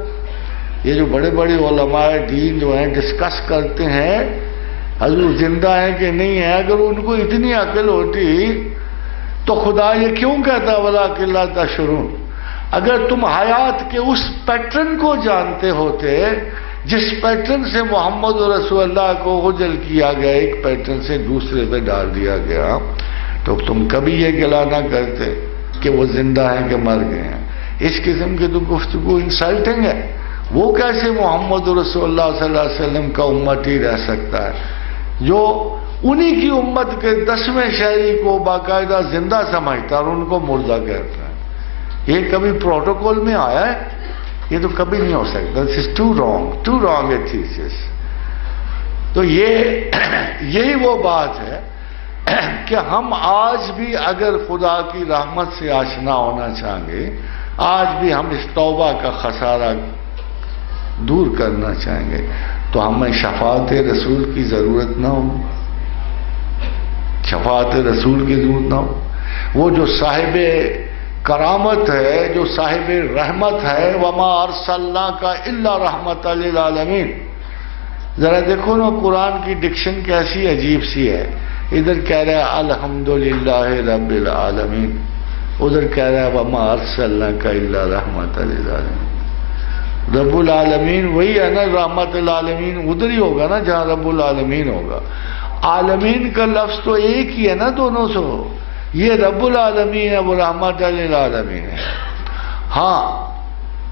یہ جو بڑے بڑے علماء دین جو ہیں ڈسکس کرتے ہیں حضور زندہ ہیں کہ نہیں ہیں، اگر ان کو اتنی عقل ہوتی تو خدا یہ کیوں کہتا وَلَٰكِن لَا تَشْعُرُونَ؟ اگر تم حیات کے اس پیٹرن کو جانتے ہوتے جس پیٹرن سے محمد رسول اللہ کو غسل کیا گیا، ایک پیٹرن سے دوسرے پہ ڈال دیا گیا، تو تم کبھی یہ گلا نہ کرتے کہ وہ زندہ ہیں کہ مر گئے ہیں. اس قسم کی تو گفتگو انسلٹنگ ہے. وہ کیسے محمد رسول اللہ صلی اللہ علیہ وسلم کا امتی رہ سکتا ہے جو انہی کی امت کے 10ویں شہری کو باقاعدہ زندہ سمجھتا اور ان کو مردہ کہتا ہے؟ یہ کبھی پروٹوکول میں آیا ہے؟ یہ تو کبھی نہیں ہو سکتا. دس از ٹو رانگ اے تھیسس. تو یہی وہ بات ہے کہ ہم آج بھی اگر خدا کی رحمت سے آشنا ہونا چاہیں گے، آج بھی ہم اس توبہ کا خسارہ دور کرنا چاہیں گے، تو ہمیں شفاعت رسول کی ضرورت نہ ہو. شفاعت رسول کی ضرورت نہ ہو. وہ جو صاحب کرامت ہے، جو صاحب رحمت ہے، وَمَا أَرْسَلْنَاكَ إِلَّا رَحْمَةً لِلْعَالَمِينَ. ذرا دیکھو نا قرآن کی ڈکشن کیسی عجیب سی ہے. ادھر کہہ رہا ہے الحمدللہ رب العالمین، ادھر کہہ رہا ہے وَمَا أَرْسَلْنَاكَ إِلَّا رَحْمَةً لِلْعَالَمِينَ. رب العالمین وہی ہے نا، رحمت العالمین ادھر ہی ہوگا نا جہاں رب العالمین ہوگا. عالمین کا لفظ تو ایک ہی ہے نا دونوں سے. یہ رب العالمین ہے، وہ رحمت للعالمین ہے. ہاں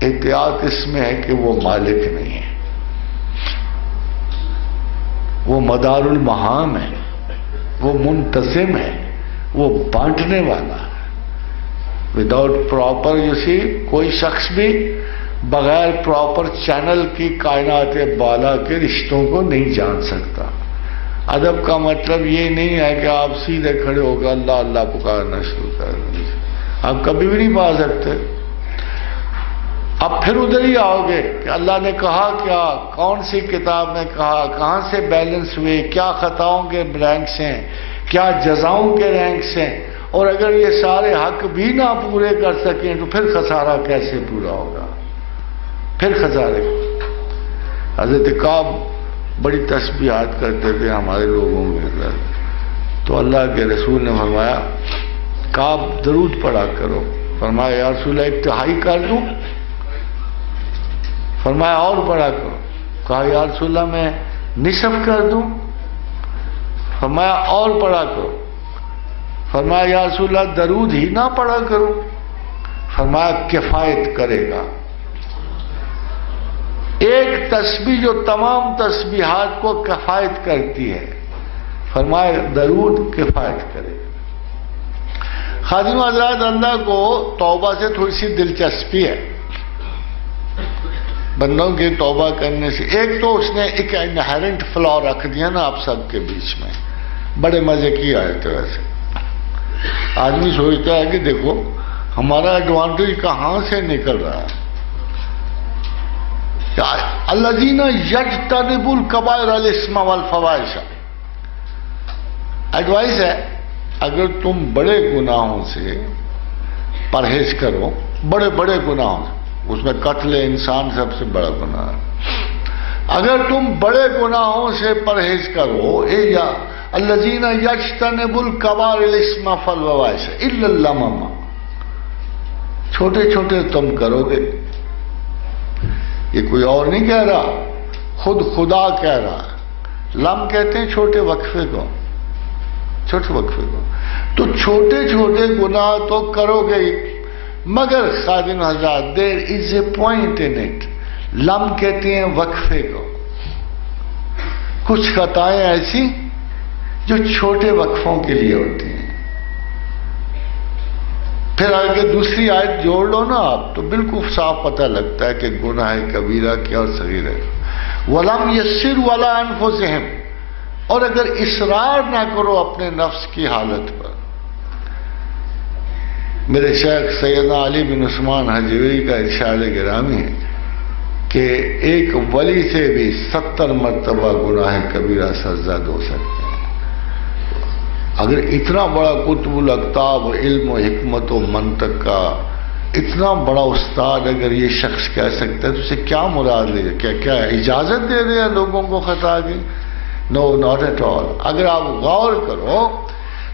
احتیاط اس میں ہے کہ وہ مالک نہیں ہے، وہ مدار المہام ہے، وہ منتظم ہے، وہ بانٹنے والا ہے. وداؤٹ پراپر کوئی شخص بھی بغیر پراپر چینل کی کائنات بالا کے رشتوں کو نہیں جان سکتا. ادب کا مطلب یہ نہیں ہے کہ آپ سیدھے کھڑے ہو کر اللہ اللہ پکارنا شروع کر دیں. آپ کبھی بھی نہیں پا سکتے. اب پھر ادھر ہی آؤ گے کہ اللہ نے کہا کیا، کون سی کتاب نے کہا، کہاں سے بیلنس ہوئے، کیا خطاؤں کے رینکس ہیں، کیا جزاؤں کے رینکس ہیں. اور اگر یہ سارے حق بھی نہ پورے کر سکیں تو پھر خسارہ کیسے پورا ہوگا؟ پھر خسارے. حضرت کعب بڑی تسبیحات کرتے تھے ہمارے لوگوں کے اندر، تو اللہ کے رسول نے فرمایا کعب درود پڑھا کرو. فرمایا یا رسول اللہ انتہائی کر دوں؟ فرمایا اور پڑھا کرو. کہا یا رسول اللہ میں نصف کر دوں؟ فرمایا اور پڑھا کرو. فرمایا یا رسول اللہ درود ہی نہ پڑھا کرو؟ فرمایا کفایت کرے گا. ایک تسبیح جو تمام تسبیحات کو کفایت کرتی ہے، فرمایا درود کفایت کرے گا. خادم حضرات، اللہ کو توبہ سے تھوڑی سی دلچسپی ہے بندوں کے توبہ کرنے سے. ایک تو اس نے ایک انہیرنٹ فلا رکھ دیا نا آپ سب کے بیچ میں، بڑے مزے کی آیت ہے. ویسے آدمی سوچتا ہے کہ دیکھو ہمارا ایڈوانٹیج کہاں سے نکل رہا ہے. الذین یجتنبوا الکبائر الاسم والفواحش. ایڈوائز ہے اگر تم بڑے گناہوں سے پرہیز کرو، بڑے بڑے گناہوں سے، اس میں قتل انسان سب سے بڑا گناہ ہے. اگر تم بڑے گناہوں سے پرہیز کرو، الذین یجتنبوا الکبائر الاسم والفواحش الا اللمم، چھوٹے چھوٹے تم کرو گے. یہ کوئی اور نہیں کہہ رہا، خود خدا کہہ رہا ہے. لم کہتے ہیں چھوٹے وقفے کو، چھوٹے وقفے کو. تو چھوٹے چھوٹے گناہ تو کرو گے، مگر خادم حضرات دیر از اے پوائنٹ ان اٹ. لم کہتے ہیں وقفے کو. کچھ خطائیں ایسی جو چھوٹے وقفوں کے لیے ہوتی ہیں. پھر آگے دوسری آیت جوڑ لو نا آپ تو بالکل صاف پتہ لگتا ہے کہ گناہ کبیرہ کیا اور صغیرہ ہے. وَلَمْ يَسِّرُوا عَلَىٰ أَنفُسِهِمْ، اور اگر اصرار نہ کرو اپنے نفس کی حالت پر. میرے شیخ سیدنا علی بن عثمان حجویری کا ارشاد گرامی ہے کہ ایک ولی سے بھی 70 مرتبہ گناہ کبیرہ سرزد ہو سکتے ہیں۔ اگر اتنا بڑا قطب الاقطاب علم و حکمت و منطق کا اتنا بڑا استاد اگر یہ شخص کہہ سکتا ہے تو اسے کیا مراد لے؟ کیا اجازت دے رہے ہیں لوگوں کو خطا کی؟ نو ناٹ ایٹ آل۔ اگر آپ غور کرو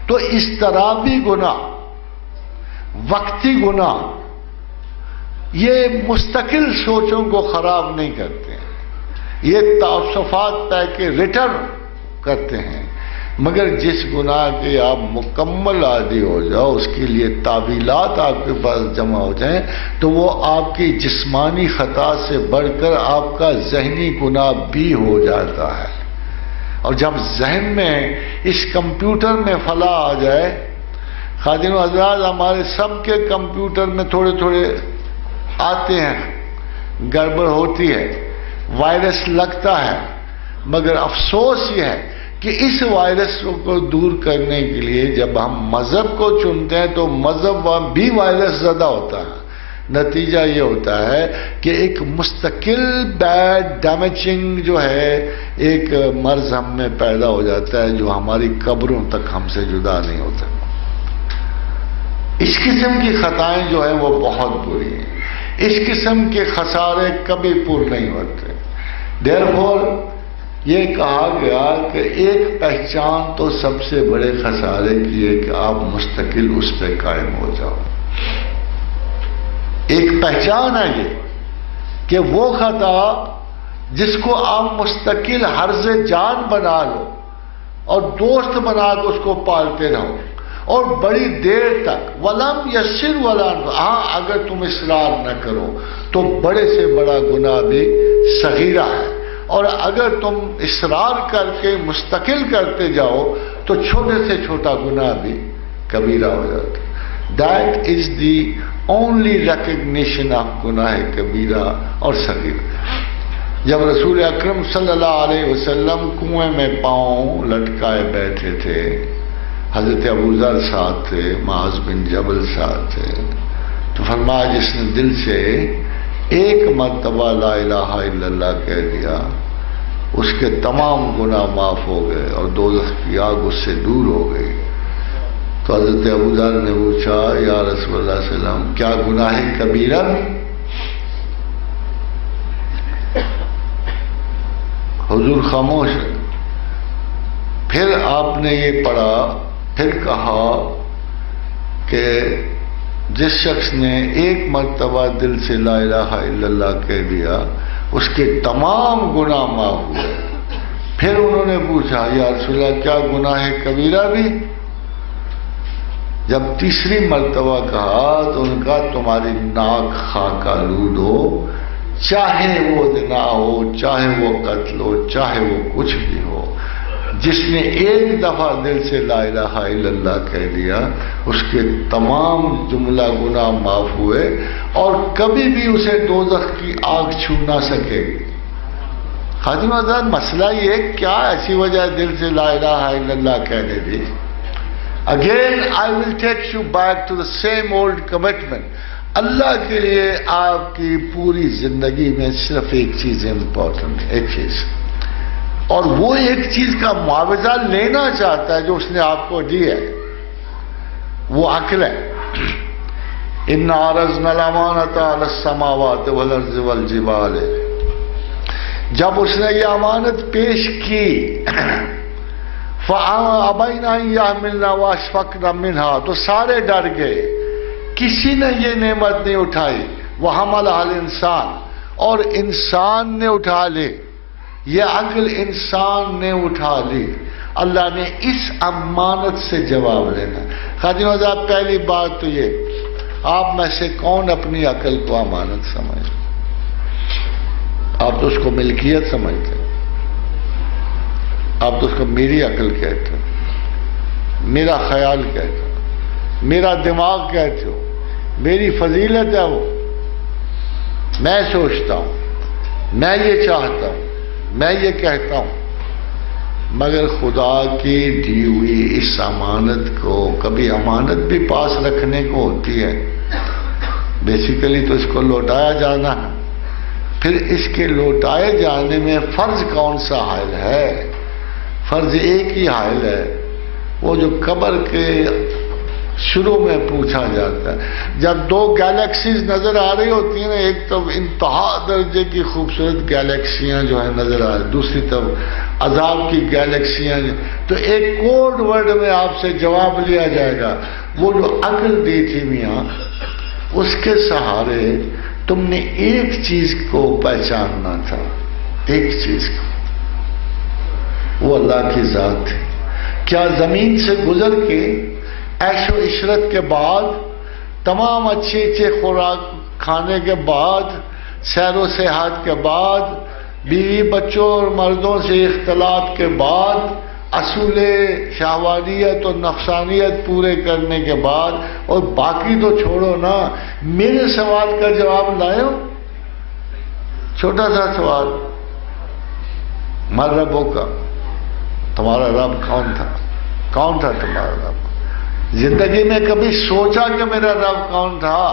تو اضطرابی گناہ، وقتی گناہ، یہ مستقل سوچوں کو خراب نہیں کرتے ہیں، یہ تعصفات پہ کے ریٹرن کرتے ہیں، مگر جس گناہ کے آپ مکمل عادی ہو جاؤ، اس کے لیے تعویلات آپ کے پاس جمع ہو جائیں تو وہ آپ کی جسمانی خطا سے بڑھ کر آپ کا ذہنی گناہ بھی ہو جاتا ہے۔ اور جب ذہن میں اس کمپیوٹر میں فلاح آ جائے، خادم حضرات ہمارے سب کے کمپیوٹر میں تھوڑے تھوڑے آتے ہیں، گڑبڑ ہوتی ہے، وائرس لگتا ہے، مگر افسوس یہ ہے کہ اس وائرس کو دور کرنے کے لیے جب ہم مذہب کو چنتے ہیں تو مذہب بھی وائرس زدہ ہوتا ہے۔ نتیجہ یہ ہوتا ہے کہ ایک مستقل بیڈ ڈیمیجنگ جو ہے ایک مرض ہم میں پیدا ہو جاتا ہے جو ہماری قبروں تک ہم سے جدا نہیں ہوتا۔ اس قسم کی خطائیں جو ہیں وہ بہت بری ہیں، اس قسم کے خسارے کبھی پر نہیں ہوتے۔ Therefore یہ کہا گیا کہ ایک پہچان تو سب سے بڑے خسارے کی ہے کہ آپ مستقل اس پہ قائم ہو جاؤ۔ ایک پہچان ہے یہ کہ وہ خطا جس کو آپ مستقل حرز جان بنا لو اور دوست بنا کے اس کو پالتے رہو اور بڑی دیر تک ولم یسر ولا، ہاں اگر تم اصرار نہ کرو تو بڑے سے بڑا گناہ بھی صغیرہ ہے، اور اگر تم اصرار کر کے مستقل کرتے جاؤ تو چھوٹے سے چھوٹا گناہ بھی کبیرہ ہو جاتا ہے۔ That is the only recognition of گناہ کبیرہ اور صغیرہ۔ جب رسول اکرم صلی اللہ علیہ وسلم کنویں میں پاؤں لٹکائے بیٹھے تھے، حضرت ابوذر ساتھ تھے، معاذ بن جبل ساتھ تھے، تو فرمایا جس نے دل سے ایک مرتبہ لا الہ الا اللہ کہہ دیا اس کے تمام گناہ معاف ہو گئے اور دوزخ کی آگ اس سے دور ہو گئی۔ تو حضرت ابوذر نے پوچھا یا رسول اللہ صلی اللہ علیہ وسلم کیا گناہ کبیرہ بھی؟ حضور خاموش ہے۔ پھر آپ نے یہ پڑھا، پھر کہا کہ جس شخص نے ایک مرتبہ دل سے لا الہ الا اللہ کہہ دیا اس کے تمام گناہ معاف ہوئے۔ پھر انہوں نے پوچھا یا رسول اللہ کیا گناہ کبیرہ بھی؟ جب تیسری مرتبہ کہا تو ان کا تمہاری ناک خاک آلود ہو، چاہے وہ زنا ہو، چاہے وہ قتل ہو، چاہے وہ کچھ بھی ہو، جس نے ایک دفعہ دل سے لا الہ الا اللہ کہہ دیا اس کے تمام جملہ گناہ معاف ہوئے اور کبھی بھی اسے دوزخ کی آگ چھو نہ سکے گی۔ خادم حضرات مسئلہ یہ کیا ایسی وجہ ہے دل سے لا الہ الا اللہ کہنے دی؟ Again I will take you back to the same old commitment۔ اللہ کے لیے آپ کی پوری زندگی میں صرف ایک چیز امپورٹنٹ ہے، ایک چیز، اور وہ ایک چیز کا معاوضہ لینا چاہتا ہے جو اس نے آپ کو دی ہے، وہ عقل ہے۔ اِنَّا عَرَضْنَا الْأَمَانَةَ عَلَى السَّمَاوَاتِ وَالْأَرْضِ وَالْجِبَالِ، جب اس نے یہ امانت پیش کی فَأَبَيْنَ أَن يَحْمِلْنَا وَأَشْفَقْنَ مِنْهَا، تو سارے ڈر گئے، کسی نے یہ نعمت نہیں اٹھائی، وَحَمَلَهَا الْإِنسَانُ، اور انسان نے اٹھا لی، یہ عقل انسان نے اٹھا لی۔ اللہ نے اس امانت سے جواب لینا۔ خادم حضرات پہلی بات تو یہ، آپ میں سے کون اپنی عقل کو امانت سمجھتے؟ آپ تو اس کو ملکیت سمجھتے، آپ تو اس کو میری عقل کہتے ہو، میرا خیال کہتے ہو، میرا دماغ کہتے ہو، میری فضیلت ہے وہ، میں سوچتا ہوں، میں یہ چاہتا ہوں، میں یہ کہتا ہوں۔ مگر خدا کی دی ہوئی اس امانت کو، کبھی امانت بھی پاس رکھنے کو ہوتی ہے، بیسیکلی تو اس کو لوٹایا جانا ہے، پھر اس کے لوٹائے جانے میں فرض کون سا حائل ہے؟ فرض ایک ہی حائل ہے، وہ جو قبر کے شروع میں پوچھا جاتا ہے، جب دو گیلیکسیز نظر آ رہی ہوتی ہیں نا، ایک تو انتہا درجے کی خوبصورت گیلیکسیاں جو ہیں نظر آ رہی، دوسری طرف عذاب کی گیلیکسیاں، تو ایک کوڈ ورڈ میں آپ سے جواب لیا جائے گا، وہ جو عقل دی تھی میاں، اس کے سہارے تم نے ایک چیز کو پہچاننا تھا، ایک چیز کو، وہ اللہ کی ذات تھی۔ کیا زمین سے گزر کے عیش و عشرت کے بعد، تمام اچھے اچھے خوراک کھانے کے بعد، سیر و سیاحت کے بعد، بیوی بچوں اور مردوں سے اختلاط کے بعد، اصول شہوانیت اور نفسانیت پورے کرنے کے بعد، اور باقی تو چھوڑو نا، میرے سوال کا جواب لائے ہو؟ چھوٹا سا سوال، مر ربوں کا، تمہارا رب کون تھا؟ کون تھا تمہارا رب؟ زندگی میں کبھی سوچا کہ میرا رب کون تھا؟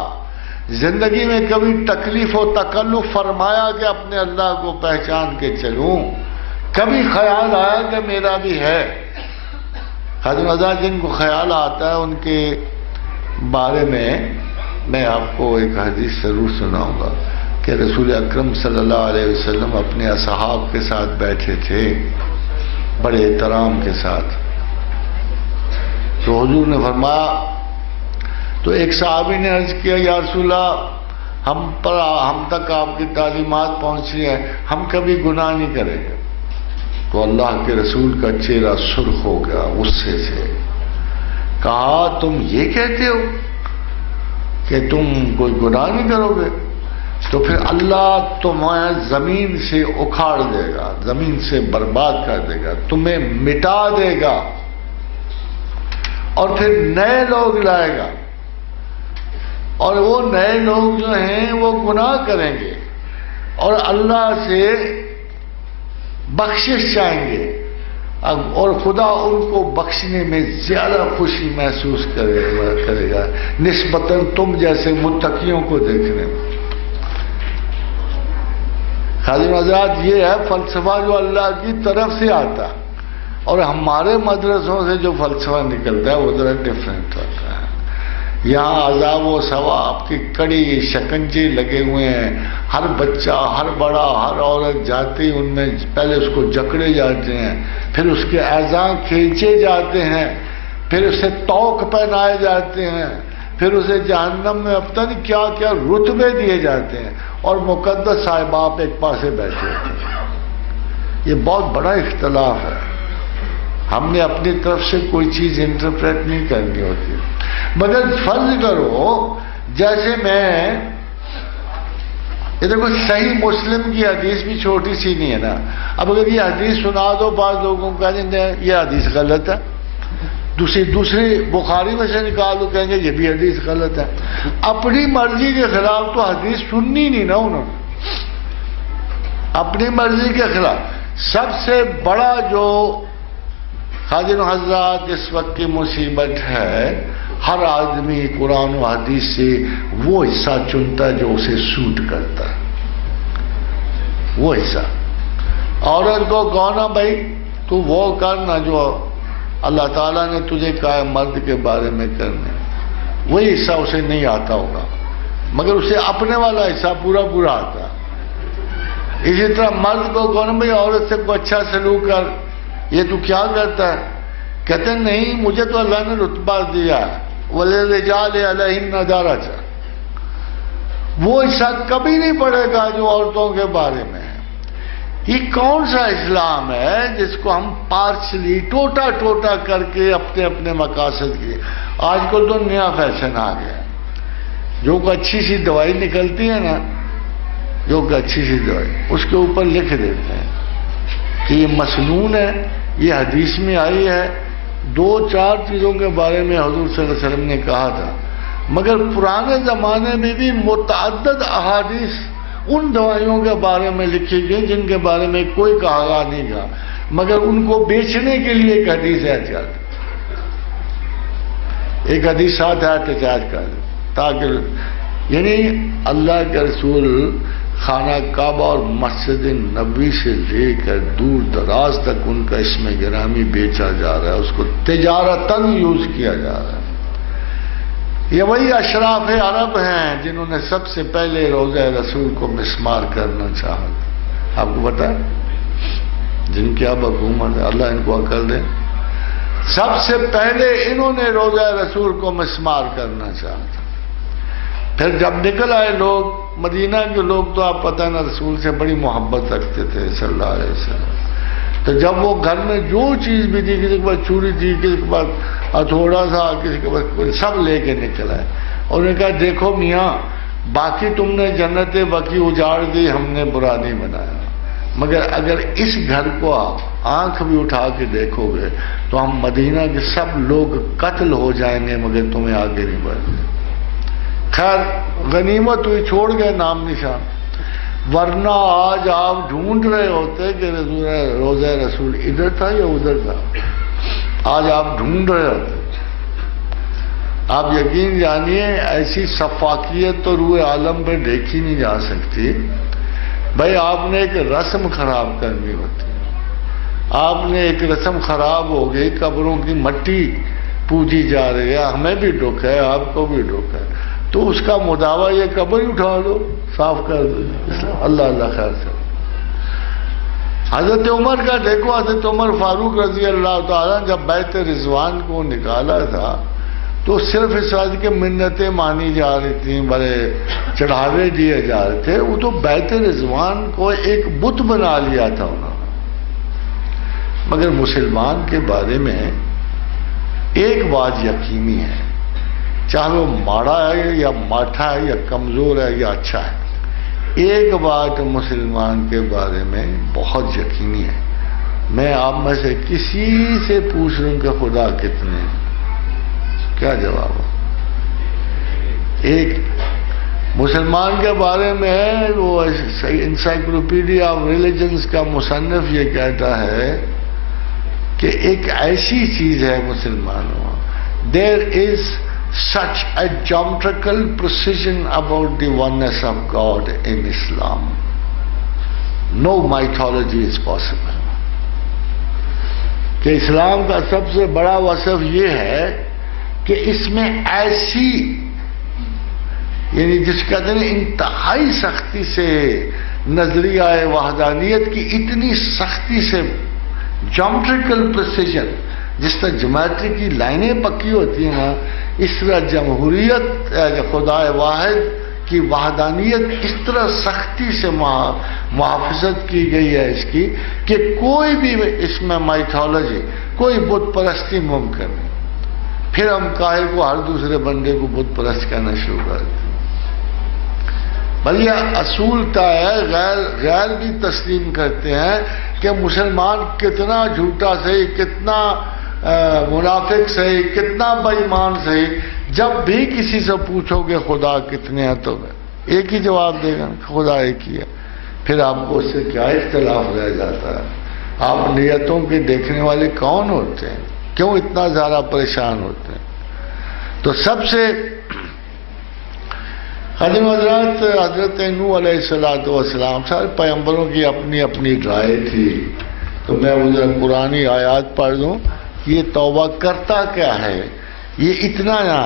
زندگی میں کبھی تکلیف و تکلف فرمایا کہ اپنے اللہ کو پہچان کے چلوں؟ کبھی خیال آیا کہ میرا بھی ہے؟ حضرت جن کو خیال آتا ہے ان کے بارے میں آپ کو ایک حدیث ضرور سناؤں گا کہ رسول اکرم صلی اللہ علیہ وسلم اپنے اصحاب کے ساتھ بیٹھے تھے بڑے احترام کے ساتھ، تو حضور نے فرمایا، تو ایک صحابی نے عرض کیا، یا رسول اللہ، ہم تک آپ کی تعلیمات پہنچی ہے، ہم کبھی گناہ نہیں کریں گے۔ تو اللہ کے رسول کا چہرہ سرخ ہو گیا غصے سے، کہا تم یہ کہتے ہو کہ تم کوئی گناہ نہیں کرو گے؟ تو پھر اللہ تمہیں زمین سے اکھاڑ دے گا، زمین سے برباد کر دے گا، تمہیں مٹا دے گا، اور پھر نئے لوگ لائے گا، اور وہ نئے لوگ جو ہیں وہ گناہ کریں گے اور اللہ سے بخشش چاہیں گے، اور خدا ان کو بخشنے میں زیادہ خوشی محسوس کرے گا نسبتاً تم جیسے متقیوں کو دیکھنے میں۔ خادم حضرات، یہ ہے فلسفہ جو اللہ کی طرف سے آتا ہے، اور ہمارے مدرسوں سے جو فلسفہ نکلتا ہے وہ ذرا ڈفرینٹ ہوتا ہے۔ یہاں عذاب و ثواب کی کڑی شکنجے لگے ہوئے ہیں، ہر بچہ، ہر بڑا، ہر عورت جاتی ان میں پہلے اس کو جکڑے جاتے ہیں، پھر اس کے اعضاء کھینچے جاتے ہیں، پھر اسے توق پہنائے جاتے ہیں، پھر اسے جہنم میں پتہ نہیں کیا کیا رتبے دیے جاتے ہیں، اور مقدس صاحب آپ ایک پاسے بیٹھے ہوتے ہیں۔ یہ بہت بڑا اختلاف ہے، ہم نے اپنی طرف سے کوئی چیز انٹرپریٹ نہیں کرنی ہوتی، مگر فرض کرو جیسے میں یہ دیکھو صحیح مسلم کی حدیث بھی چھوٹی سی نہیں ہے نا، اب اگر یہ حدیث سنا دو بعض لوگوں کا یہ حدیث غلط ہے، دوسری بخاری میں سے نکال دو کہیں گے یہ بھی حدیث غلط ہے، اپنی مرضی کے خلاف تو حدیث سننی نہیں نا انہوں نے، اپنی مرضی کے خلاف۔ سب سے بڑا جو خادم حضرات اس وقت کی مصیبت ہے، ہر آدمی قرآن و حدیث سے وہ حصہ چنتا ہے جو اسے سوٹ کرتا ہے، وہ حصہ۔ عورت کو کہنا بھائی تو وہ کرنا جو اللہ تعالیٰ نے تجھے کہا ہے مرد کے بارے میں کرنے، وہی حصہ اسے نہیں آتا ہوگا، مگر اسے اپنے والا حصہ پورا پورا آتا۔ اسی طرح مرد کو کہنا بھائی عورت سے کوئی اچھا سلوک کر، یہ تو کیا کرتا ہے؟ کہتے ہیں نہیں مجھے تو اللہ نے رتبہ دیا ہے، وَلِلرِّجَالِ عَلَيْهِنَّ دَرَجَةٌ، وہ حصہ کبھی نہیں پڑے گا جو عورتوں کے بارے میں ہے۔ یہ کون سا اسلام ہے جس کو ہم پارشلی ٹوٹا ٹوٹا کر کے اپنے اپنے مقاصد کے، آج کل تو نیا فیشن آ گیا، جو کوئی اچھی سی دوائی نکلتی ہے نا، جو کوئی اچھی سی دوائی اس کے اوپر لکھ دیتے ہیں کہ یہ مسنون ہے، یہ حدیث میں آئی ہے، 2-4 چیزوں کے بارے میں حضور صلی اللہ علیہ وسلم نے کہا تھا، مگر پرانے زمانے میں بھی متعدد احادیث ان دوائیوں کے بارے میں لکھی گئی جن کے بارے میں کوئی کہا نہیں گا، مگر ان کو بیچنے کے لیے ایک حدیث ہے چاہتے، ایک حدیث ساتھ ہے احتجاج کر، تاکہ یعنی اللہ کے رسول خانہ کعبہ اور مسجد نبوی سے لے کر دور دراز تک ان کا اسم گرامی بیچا جا رہا ہے، اس کو تجارتاً یوز کیا جا رہا ہے۔ یہ وہی اشراف عرب ہیں جنہوں نے سب سے پہلے روضہ رسول کو مسمار کرنا چاہا، آپ کو پتا ہے، جن کی اب حکومت ہے، اللہ ان کو عقل دے، سب سے پہلے انہوں نے روضہ رسول کو مسمار کرنا چاہا تھا۔ پھر جب نکل آئے لوگ، مدینہ کے لوگ تو آپ پتہ نا رسول سے بڑی محبت رکھتے تھے صلی اللہ علیہ وسلم، تو جب وہ گھر میں جو چیز بھی تھی، کسی کے پاس چوری تھی، کسی کے پاس تھوڑا سا، کسی کے پاس سب لے کے نکل آئے، اور انہوں نے کہا دیکھو میاں، باقی تم نے جنت باقی اجاڑ دی، ہم نے برا نہیں بنایا، مگر اگر اس گھر کو آنکھ بھی اٹھا کے دیکھو گے تو ہم مدینہ کے سب لوگ قتل ہو جائیں گے، مگر تمہیں آگے نہیں بڑھنے۔ خیر غنیمت ہوئی، چھوڑ گئے نام نشان، ورنہ آج آپ ڈھونڈ رہے ہوتے کہ روضہ رسول ادھر تھا یا ادھر تھا، آج آپ ڈھونڈ رہے ہوتے۔ آپ یقین جانیے ایسی سفاکیت تو روئے عالم پہ دیکھی نہیں جا سکتی۔ بھائی آپ نے ایک رسم خراب کرنی ہوتی، آپ نے ایک رسم خراب ہو گئی، قبروں کی مٹی پوجی جا رہی ہے، ہمیں بھی دکھ ہے، آپ کو بھی دکھ ہے، تو اس کا مداوع یہ قبر اٹھا دو، صاف کر دو، اللہ اللہ خیر سے۔ حضرت عمر کا دیکھو، حضرت عمر فاروق رضی اللہ تعالیٰ جب بیعت رضوان کو نکالا تھا تو صرف اس وقت کے منتیں مانی جا رہی تھیں، بڑے چڑھاوے دیے جا رہے تھے، وہ تو بیعت رضوان کو ایک بت بنا لیا تھا انہوں نے۔ مگر مسلمان کے بارے میں ایک بات یقینی ہے، چاہے وہ ماڑا ہے یا ماٹھا ہے یا کمزور ہے یا اچھا ہے، ایک بات مسلمان کے بارے میں بہت یقینی ہے۔ میں آپ میں سے کسی سے پوچھ رہا ہوں کہ خدا کتنے ہیں، کیا جواب ہو؟ ایک مسلمان کے بارے میں وہ انسائکلوپیڈیا آف ریلیجنز کا مصنف یہ کہتا ہے کہ ایک ایسی چیز ہے مسلمانوں، there is such a geometrical precision about the oneness of God in Islam. No mythology is possible. کہ اسلام کا سب سے بڑا وصف یہ ہے کہ اس میں ایسی، یعنی جس کا دن انتہائی سختی سے نظریہ وحدانیت کی اتنی سختی سے جیومیٹریکل پریسیجن، جس طرح جیومیٹری کی لائنیں پکی ہوتی ہیں نا، اس طرح جمہوریت خدا واحد کی وحدانیت اس طرح سختی سے محافظت کی گئی ہے اس کی کہ کوئی بھی اس میں مائتھولوجی، کوئی بت پرستی ممکن نہیں۔ پھر ہم قائل کو ہر دوسرے بندے کو بت پرست کہنا شروع کر دیں۔ بھلی اصول طے ہے، غیر بھی تسلیم کرتے ہیں کہ مسلمان کتنا جھوٹا صحیح، کتنا منافق صحیح، کتنا بے ایمان صحیح، جب بھی کسی سے پوچھو گے خدا کتنے ہیں تو ایک ہی جواب دے گا، خدا ایک ہی ہے۔ پھر آپ کو اس سے کیا اختلاف رہ جاتا ہے؟ آپ نیتوں کے دیکھنے والے کون ہوتے ہیں؟ کیوں اتنا زیادہ پریشان ہوتے ہیں؟ تو سب سے خادم حضرات، حضرت نوح علیہ السلام، سارے پیغمبروں کی اپنی اپنی رائے تھی، تو میں وہ ذرا قرآنی آیات پڑھ دوں، یہ توبہ کرتا کیا ہے، یہ اتنا نہ،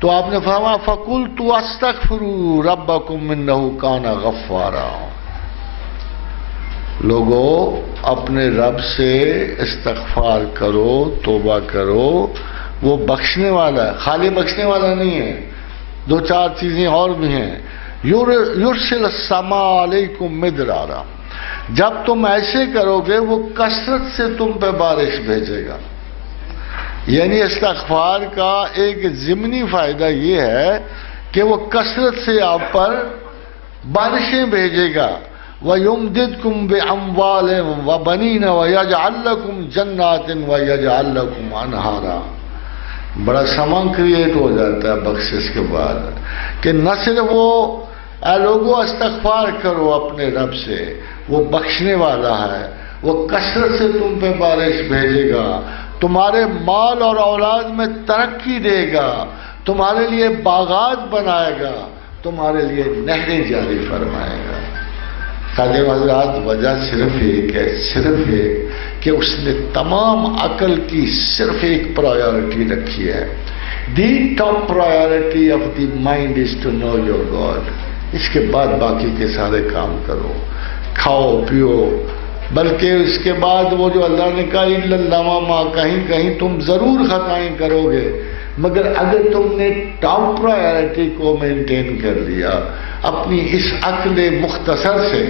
تو آپ نے فرمایا فَقُلْتُ اسْتَغْفِرُوا رَبَّكُمْ إِنَّهُ كَانَ غَفَّارًا۔ لوگوں اپنے رب سے استغفار کرو، توبہ کرو، وہ بخشنے والا ہے، خالی بخشنے والا نہیں ہے، دو چار چیزیں اور بھی ہیں۔ یرسل السماء علیکم مدرارا، جب تم ایسے کرو گے وہ کثرت سے تم پہ بارش بھیجے گا۔ یعنی استغفار کا ایک ضمنی فائدہ یہ ہے کہ وہ کثرت سے آپ پر بارشیں بھیجے گا۔ وَيُمْدِدْكُمْ بِأَمْوَالٍ وَبَنِينَ وَيَجْعَلْ لَكُمْ جَنَّاتٍ وَيَجْعَلْ لَكُمْ أَنْهَارًا۔ بڑا سامان کریٹ ہو جاتا ہے بخشش کے بعد کہ نہ صرف وہ اے لوگوں استغفار کرو اپنے رب سے، وہ بخشنے والا ہے، وہ کثرت سے تم پہ بارش بھیجے گا، تمہارے مال اور اولاد میں ترقی دے گا، تمہارے لیے باغات بنائے گا، تمہارے لیے نہریں جاری فرمائے گا۔ خادم حضرات، وجہ صرف ایک ہے، صرف ایک کہ اس نے تمام عقل کی صرف ایک پرائیورٹی رکھی ہے۔ The top priority of the mind is to know your God. اس کے بعد باقی کے سارے کام کرو، کھاؤ پیو، بلکہ اس کے بعد وہ جو اللہ نے کہا الا اللمما، کہیں کہیں تم ضرور خطائیں کرو گے، مگر اگر تم نے ٹاپ پرائیورٹی کو مینٹین کر لیا، اپنی اس عقل مختصر سے،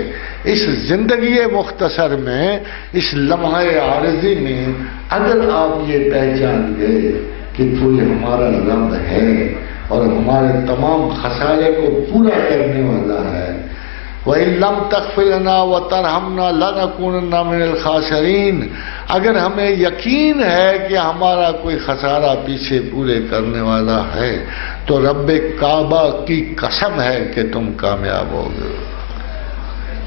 اس زندگی مختصر میں، اس لمحہ عارضی میں اگر آپ یہ پہچان گئے کہ کوئی ہمارا رب ہے اور ہمارے تمام خسارے کو پورا کرنے والا ہے، وَإِن لَمْ تَغْفِرْ لَنَا وَتَرْحَمْنَا لَنَكُونَنَّ مِنَ الْخَاسِرِينَ، اگر ہمیں یقین ہے کہ ہمارا کوئی خسارہ پیچھے پورے کرنے والا ہے تو رب کعبہ کی قسم ہے کہ تم کامیاب ہوگے،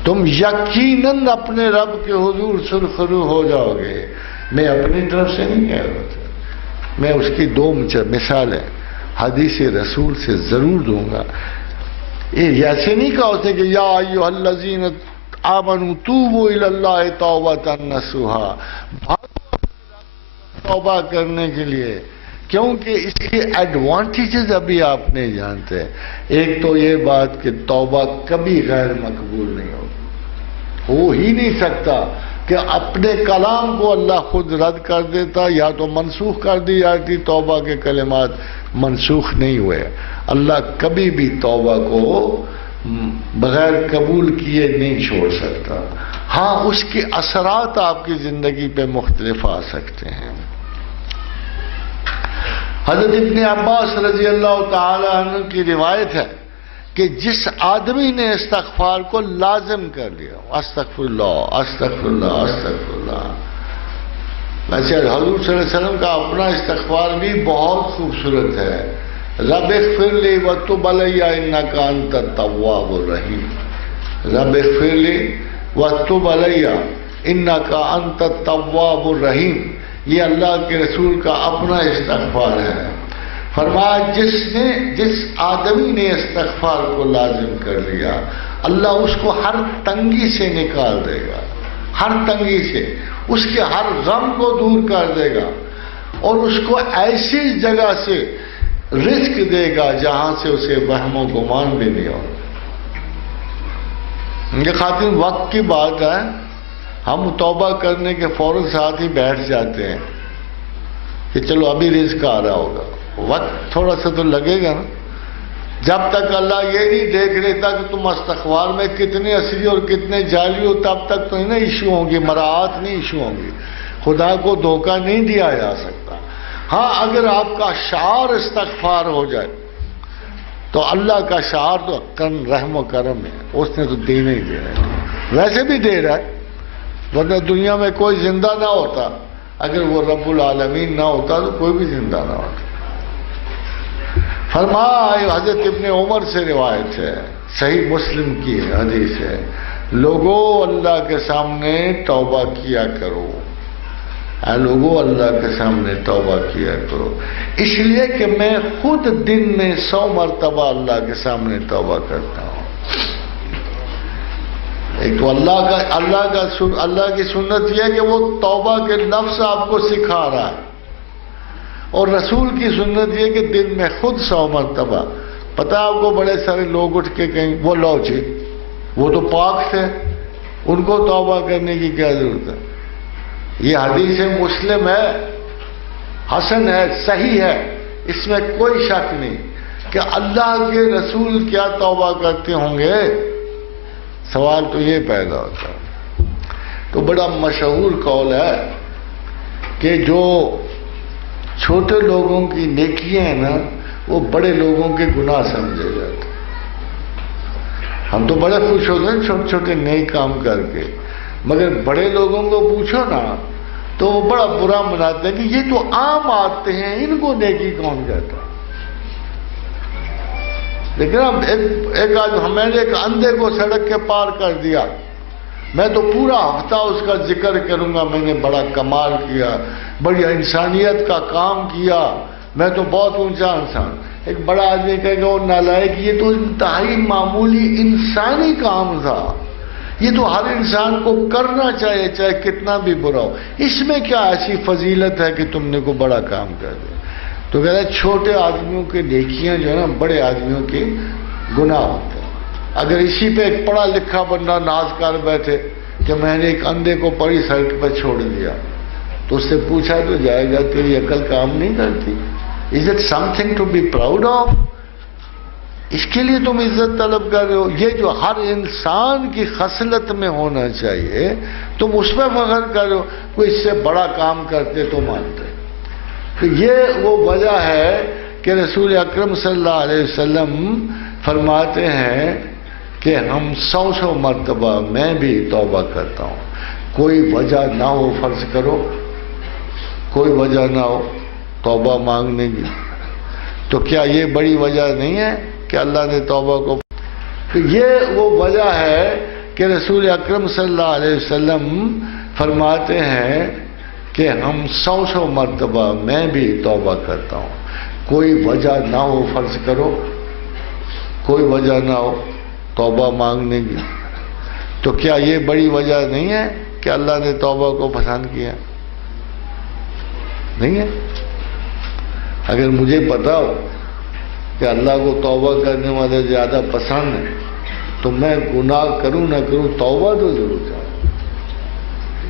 تم یقیناً اپنے رب کے حضور سرخرو ہو جاؤ گے۔ میں اپنی طرف سے نہیں کہہ رہا تھا، میں اس کی دو مثالیں حدیث رسول سے ضرور دوں گا۔ یہ ایسے نہیں کہا اسے کہ یا ایھا الذین آمنوا توبوا الی اللہ توبۃ نصوحا، توبہ کرنے کے لیے، کیونکہ اس کے ایڈوانٹیجز ابھی آپ نہیں جانتے۔ ایک تو یہ بات کہ توبہ کبھی غیر مقبول نہیں ہوگی، ہو ہی نہیں سکتا کہ اپنے کلام کو اللہ خود رد کر دیتا، یا تو منسوخ کر دی جاتی، توبہ کے کلمات منسوخ نہیں ہوئے۔ اللہ کبھی بھی توبہ کو بغیر قبول کیے نہیں چھوڑ سکتا۔ ہاں اس کے اثرات آپ کی زندگی پہ مختلف آ سکتے ہیں۔ حضرت ابن عباس رضی اللہ تعالی عنہ کی روایت ہے کہ جس آدمی نے استغفار کو لازم کر لیا، استغفر اللہ استغفر اللہ استغفر اللہ، ویسے حضور صلی اللہ علیہ وسلم کا اپنا استغفار بھی بہت خوبصورت ہے، رب اغفر لی وتب علی انک انت التواب الرحیم، رب اغفر لی وتب علی انک انت التواب الرحیم، یہ اللہ کے رسول کا اپنا استغفار ہے۔ فرمایا جس آدمی نے استغفار کو لازم کر لیا، اللہ اس کو ہر تنگی سے نکال دے گا، ہر تنگی سے، اس کے ہر غم کو دور کر دے گا، اور اس کو ایسی جگہ سے رزق دے گا جہاں سے اسے وہم و گمان بھی نہیں ہوگا۔ یہ خاطر وقت کی بات ہے، ہم توبہ کرنے کے فوراً ساتھ ہی بیٹھ جاتے ہیں کہ چلو ابھی رزق آ رہا ہوگا، وقت تھوڑا سا تو لگے گا نا۔ جب تک اللہ یہ نہیں دیکھ لیتا کہ تم استغفار میں کتنے اصلی اور کتنے جعلی ہو، تب تک تو نہیں ایشو ہوں گی، مراعات نہیں ایشو ہوں گی، خدا کو دھوکہ نہیں دیا جا سکتا۔ ہاں اگر آپ کا شعار استغفار ہو جائے تو اللہ کا شعار تو رحم و کرم ہے، اس نے تو دینا ہی دینا ہے، ویسے بھی دے رہا ہے، ورنہ دنیا میں کوئی زندہ نہ ہوتا، اگر وہ رب العالمین نہ ہوتا تو کوئی بھی زندہ نہ ہوتا۔ فرمایا، حضرت ابن عمر سے روایت ہے، صحیح مسلم کی حدیث ہے، لوگوں اللہ کے سامنے توبہ کیا کرو، اے لوگوں اللہ کے سامنے توبہ کیا کرو، اس لیے کہ میں خود دن میں 100 مرتبہ اللہ کے سامنے توبہ کرتا ہوں۔ ایک تو اللہ کی سنت یہ ہے کہ وہ توبہ کے لفظ آپ کو سکھا رہا ہے، اور رسول کی سنت یہ کہ دن میں خود 100 مرتبہ۔ پتہ آپ کو بڑے سارے لوگ اٹھ کے کہیں وہ لو جی وہ تو پاک تھے، ان کو توبہ کرنے کی کیا ضرورت ہے؟ یہ حدیث مسلم ہے، حسن ہے، صحیح ہے، اس میں کوئی شک نہیں کہ اللہ کے رسول کیا توبہ کرتے ہوں گے۔ سوال تو یہ پیدا ہوتا ہے۔ تو بڑا مشہور قول ہے کہ جو چھوٹے لوگوں کی نیکیاں ہیں نا، وہ بڑے لوگوں کے گناہ سمجھے جاتے ہیں۔ ہم تو بڑے خوش ہوتے ہیں چھوٹے چھوٹے نیک کام کر کے، مگر بڑے لوگوں کو پوچھو نا تو وہ بڑا برا مناتے ہیں کہ یہ تو عام آتے ہیں، ان کو نیکی کون کہتا ہے؟ لیکن اب ایک آج ہمیں ایک اندھے کو سڑک کے پار کر دیا، میں تو پورا ہفتہ اس کا ذکر کروں گا، میں نے بڑا کمال کیا، بڑی انسانیت کا کام کیا، میں تو بہت اونچا انسان۔ ایک بڑا آدمی کہے گا وہ نالائق، یہ تو انتہائی معمولی انسانی کام تھا، یہ تو ہر انسان کو کرنا چاہیے چاہے کتنا بھی برا ہو، اس میں کیا ایسی فضیلت ہے کہ تم نے کو بڑا کام کر دیا؟ تو کہتا ہے چھوٹے آدمیوں کے نیکیاں جو ہے نا بڑے آدمیوں کے گناہ ہوتے ہیں۔ اگر اسی پہ ایک پڑھا لکھا بندہ ناز کر بیٹھے کہ میں نے ایک اندھے کو پڑی سڑک پہ چھوڑ دیا، تو اس سے پوچھا تو جائے گا تیری عقل کام نہیں کرتی؟ Is it something to be proud of؟ اس کے لیے تم عزت طلب کر رہے ہو؟ یہ جو ہر انسان کی خصلت میں ہونا چاہیے تم اس پہ فخر کر رہے ہو، کوئی اس سے بڑا کام کرتے تو مانتے۔ تو یہ وہ وجہ ہے کہ رسول اکرم صلی اللہ علیہ وسلم فرماتے ہیں کہ ہم 100 مرتبہ میں بھی توبہ کرتا ہوں، کوئی وجہ نہ ہو، فرض کرو کوئی وجہ نہ ہو توبہ مانگنے کی، تو کیا یہ بڑی وجہ نہیں ہے کہ اللہ نے توبہ کو؟ تو یہ وہ وجہ ہے کہ رسول اکرم صلی اللہ علیہ وسلم فرماتے ہیں کہ ہم 100 مرتبہ میں بھی توبہ کرتا ہوں، کوئی وجہ نہ ہو، فرض کرو کوئی وجہ نہ ہو توبہ مانگنے کی، تو کیا یہ بڑی وجہ نہیں ہے کہ اللہ نے توبہ کو پسند کیا؟ نہیں ہے؟ اگر مجھے پتا ہو کہ اللہ کو توبہ کرنے والے زیادہ پسند ہیں تو میں گناہ کروں نہ کروں توبہ تو ضرور چاہوں،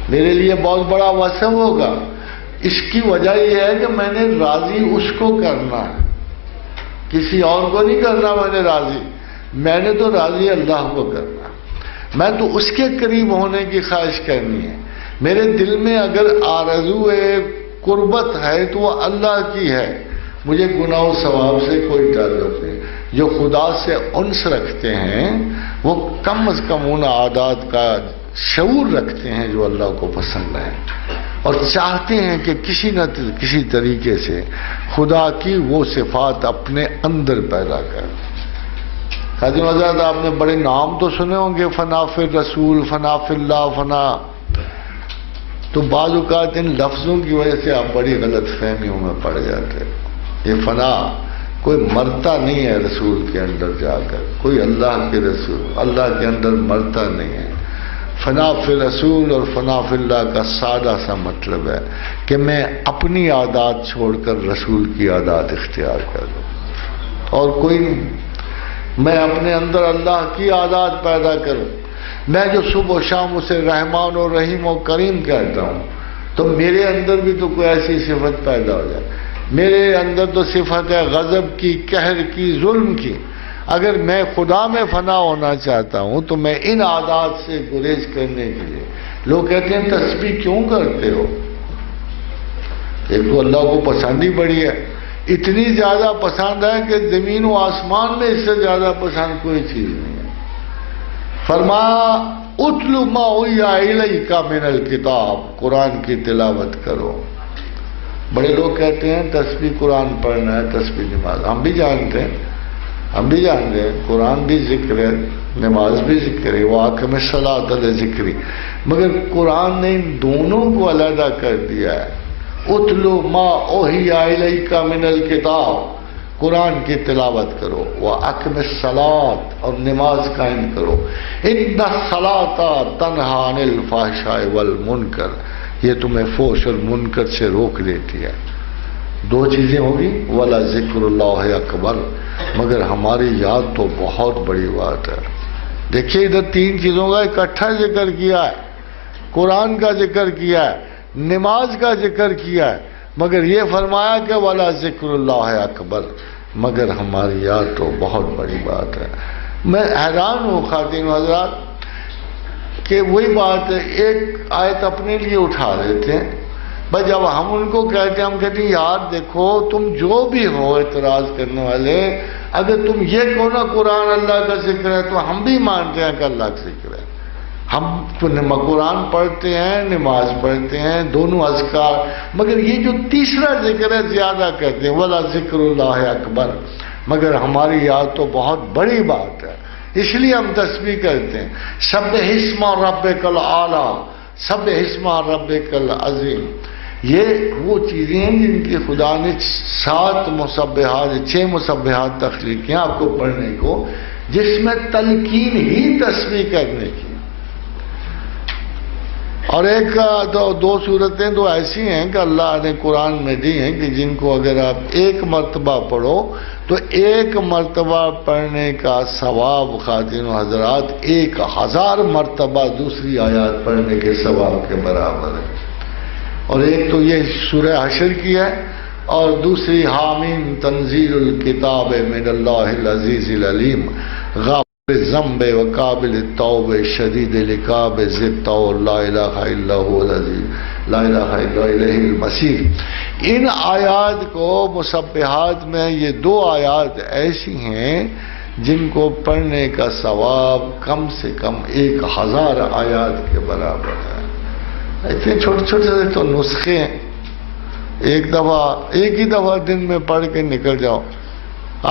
میرے لیے بہت بڑا وصف ہوگا۔ اس کی وجہ یہ ہے کہ میں نے راضی اس کو کرنا ہے، کسی اور کو نہیں کرنا میں نے راضی، میں نے تو راضی اللہ کو کرنا، میں تو اس کے قریب ہونے کی خواہش کرنی ہے۔ میرے دل میں اگر آرزو قربت ہے تو وہ اللہ کی ہے، مجھے گناہ و ثواب سے کوئی تعلق نہیں۔ جو خدا سے انس رکھتے ہیں وہ کم از کم ان عادات کا شعور رکھتے ہیں جو اللہ کو پسند ہے، اور چاہتے ہیں کہ کسی نہ کسی طریقے سے خدا کی وہ صفات اپنے اندر پیدا کر۔ خادم حضرات آپ نے بڑے نام تو سنے ہوں گے، فنا فی الرسول، فنا فی اللہ، فنا، تو بعض اوقات ان لفظوں کی وجہ سے آپ بڑی غلط فہمیوں میں پڑ جاتے ہیں۔ یہ فنا کوئی مرتا نہیں ہے رسول کے اندر جا کر، کوئی اللہ کے رسول اللہ کے اندر مرتا نہیں ہے۔ فنا فی رسول اور فنا فی اللہ کا سادہ سا مطلب ہے کہ میں اپنی عادات چھوڑ کر رسول کی عادات اختیار کر لوں، اور کوئی نہیں۔ میں اپنے اندر اللہ کی عادات پیدا کروں، میں جو صبح و شام اسے رحمان و رحیم و کریم کہتا ہوں، تو میرے اندر بھی تو کوئی ایسی صفت پیدا ہو جائے۔ میرے اندر تو صفت ہے غضب کی، قہر کی، ظلم کی۔ اگر میں خدا میں فنا ہونا چاہتا ہوں تو میں ان عادات سے گریز کرنے کے لیے، لوگ کہتے ہیں تسبیح کیوں کرتے ہو؟ ایک تو اللہ کو پسند ہی بڑی ہے، اتنی زیادہ پسند ہے کہ زمین و آسمان میں اس سے زیادہ پسند کوئی چیز نہیں ہے۔ فرمایا اتل ما اوحی الیک من الکتاب، قرآن کی تلاوت کرو۔ بڑے لوگ کہتے ہیں تسبیح قرآن پڑھنا ہے، تسبیح نماز، ہم بھی جانتے ہیں قرآن بھی ذکر ہے، نماز بھی ذکر ہے، وَأَقِمِ الصَّلَاةَ لِذِكْرِی، مگر قرآن نے ان دونوں کو علیحدہ کر دیا ہے۔ اتلو ما اوحی الیک من الکتاب، قرآن کی تلاوت کرو، وَأَقِمِ الصَّلَاةَ، اور نماز قائم کرو۔ إِنَّ الصَّلَاةَ تَنْہَىٰ عَنِ الْفَحْشَاءِ وَالْمُنکَرِ، یہ تمہیں فحش اور منکر سے روک دیتی ہے۔ دو چیزیں ہوگی، وَلَذِكْرُ اللَّهِ اکبر، مگر ہماری یاد تو بہت بڑی بات ہے۔ دیکھیے ادھر تین چیزوں کا اکٹھا ذکر کیا ہے، قرآن کا ذکر کیا ہے، نماز کا ذکر کیا ہے، مگر یہ فرمایا کہ وَلَذِكْرُ اللَّهِ اکبر، مگر ہماری یاد تو بہت بڑی بات ہے۔ میں حیران ہوں خواتین حضرات کہ وہی بات ہے، ایک آیت اپنے لیے اٹھا لیتے ہیں، بس جب ہم ان کو کہتے ہیں، ہم کہتے ہیں یار دیکھو تم جو بھی ہو اعتراض کرنے والے، اگر تم یہ کہو نا قرآن اللہ کا ذکر ہے تو ہم بھی مانتے ہیں کہ اللہ کا ذکر ہے، ہم قرآن پڑھتے ہیں، نماز پڑھتے ہیں، دونوں اذکار، مگر یہ جو تیسرا ذکر ہے زیادہ کرتے ہیں، وَلَذِكْرُ اللَّهِ اکبر، مگر ہماری یاد تو بہت بڑی بات ہے۔ اس لیے ہم تسبیح کرتے ہیں، سبح اسم ربک الاعلی، سبح اسم ربک العظیم۔ یہ وہ چیزیں ہیں جن کی خدا نے 7 مسبحات، 6 مسبحات تخلیق کیا آپ کو پڑھنے کو، جس میں تلقین ہی تسبیح کرنے کی۔ اور ایک دو صورتیں تو ایسی ہیں کہ اللہ نے قرآن میں دی ہیں کہ جن کو اگر آپ ایک مرتبہ پڑھو تو 1 مرتبہ پڑھنے کا ثواب خواتین و حضرات 1000 مرتبہ دوسری آیات پڑھنے کے ثواب کے برابر ہے۔ اور ایک تو یہ سورہ حشر کی ہے، اور دوسری حامیم تنزیل الکتاب من اللہ العزیز العلیم غافر الذنب وقابل التوب شدید العقاب ذی الطول لا الہ الا هو العزیز لا الہ الا الیہ المصیر۔ ان آیات کو مسبحات میں یہ 2 آیات ایسی ہیں جن کو پڑھنے کا ثواب کم سے کم 1000 آیات کے برابر ہے۔ اتنے چھوٹے چھوٹے تو نسخے ہیں، ایک ہی دفعہ دن میں پڑھ کے نکل جاؤ،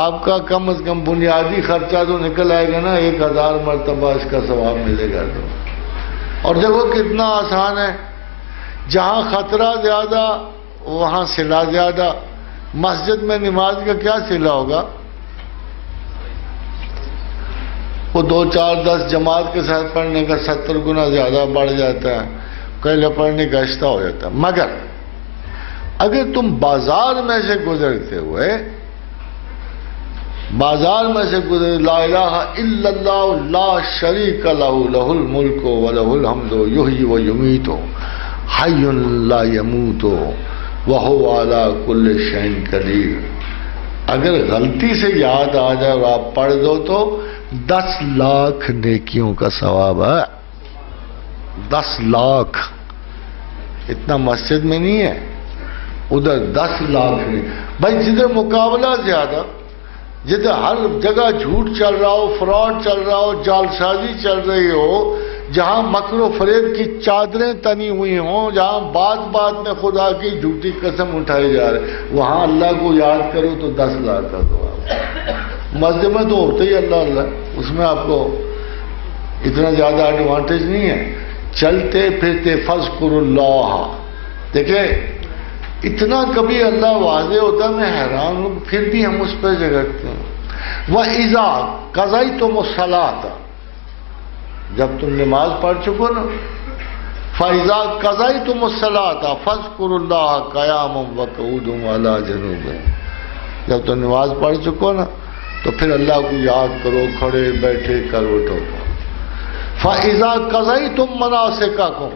آپ کا کم از کم بنیادی خرچہ تو نکل آئے گا نا، 1000 مرتبہ اس کا ثواب ملے گا تو۔ اور دیکھو کتنا آسان ہے، جہاں خطرہ زیادہ وہاں صلہ زیادہ۔ مسجد میں نماز کا کیا صلہ ہوگا؟ وہ 2 4 10 جماعت کے ساتھ پڑھنے کا 70 گنا زیادہ بڑھ جاتا ہے، پہلے پڑھنے کا اشتہ ہو جاتا ہے۔ مگر اگر تم بازار میں سے گزرتے ہوئے لا الہ الا اللہ لا شریک لہ لہ الملک ولہ الحمد یحیی و یمیت حی لا یموت وہو علی کل شیء قدیر، اگر غلطی سے یاد آ جائے اور آپ پڑھ دو تو 10 لاکھ نیکیوں کا ثواب ہے۔ 10 لاکھ، اتنا مسجد میں نہیں ہے، ادھر 10 لاکھ نہیں۔ بھائی جدھر مقابلہ زیادہ، جدھر ہر جگہ جھوٹ چل رہا ہو، فراڈ چل رہا ہو، جال سازی چل رہی ہو، جہاں مکر و فریب کی چادریں تنی ہوئی ہوں، جہاں بات بات میں خدا کی جھوٹی قسم اٹھائی جا رہے، وہاں اللہ کو یاد کرو تو 10 لاکھ کا ثواب۔ مسجد میں تو ہوتا ہی اللہ اللہ، اس میں آپ کو اتنا زیادہ ایڈوانٹیج نہیں ہے۔ چلتے پھرتے فذکر اللہ، دیکھیں اتنا کبھی اللہ واضح ہوتا ہے، میں حیران ہوں، پھر بھی ہم اس پہ جھگڑتے ہیں۔ وَإِذَا قَضَيْتُمُ الصَّلَاةَ، جب تم نماز پڑھ چکو نا، فَإِذَا قَضَيْتُمُ الصَّلَاةَ فَاذْكُرُوا اللَّهَ قِيَامًا وَقُعُودًا وَعَلَىٰ جُنُوبِهِمْ، جب تم نماز پڑھ چکو نا تو پھر اللہ کو یاد کرو، کھڑے بیٹھے کروٹ ہو۔ فَإِذَا قَضَيْتُم مَّنَاسِكَكُمْ،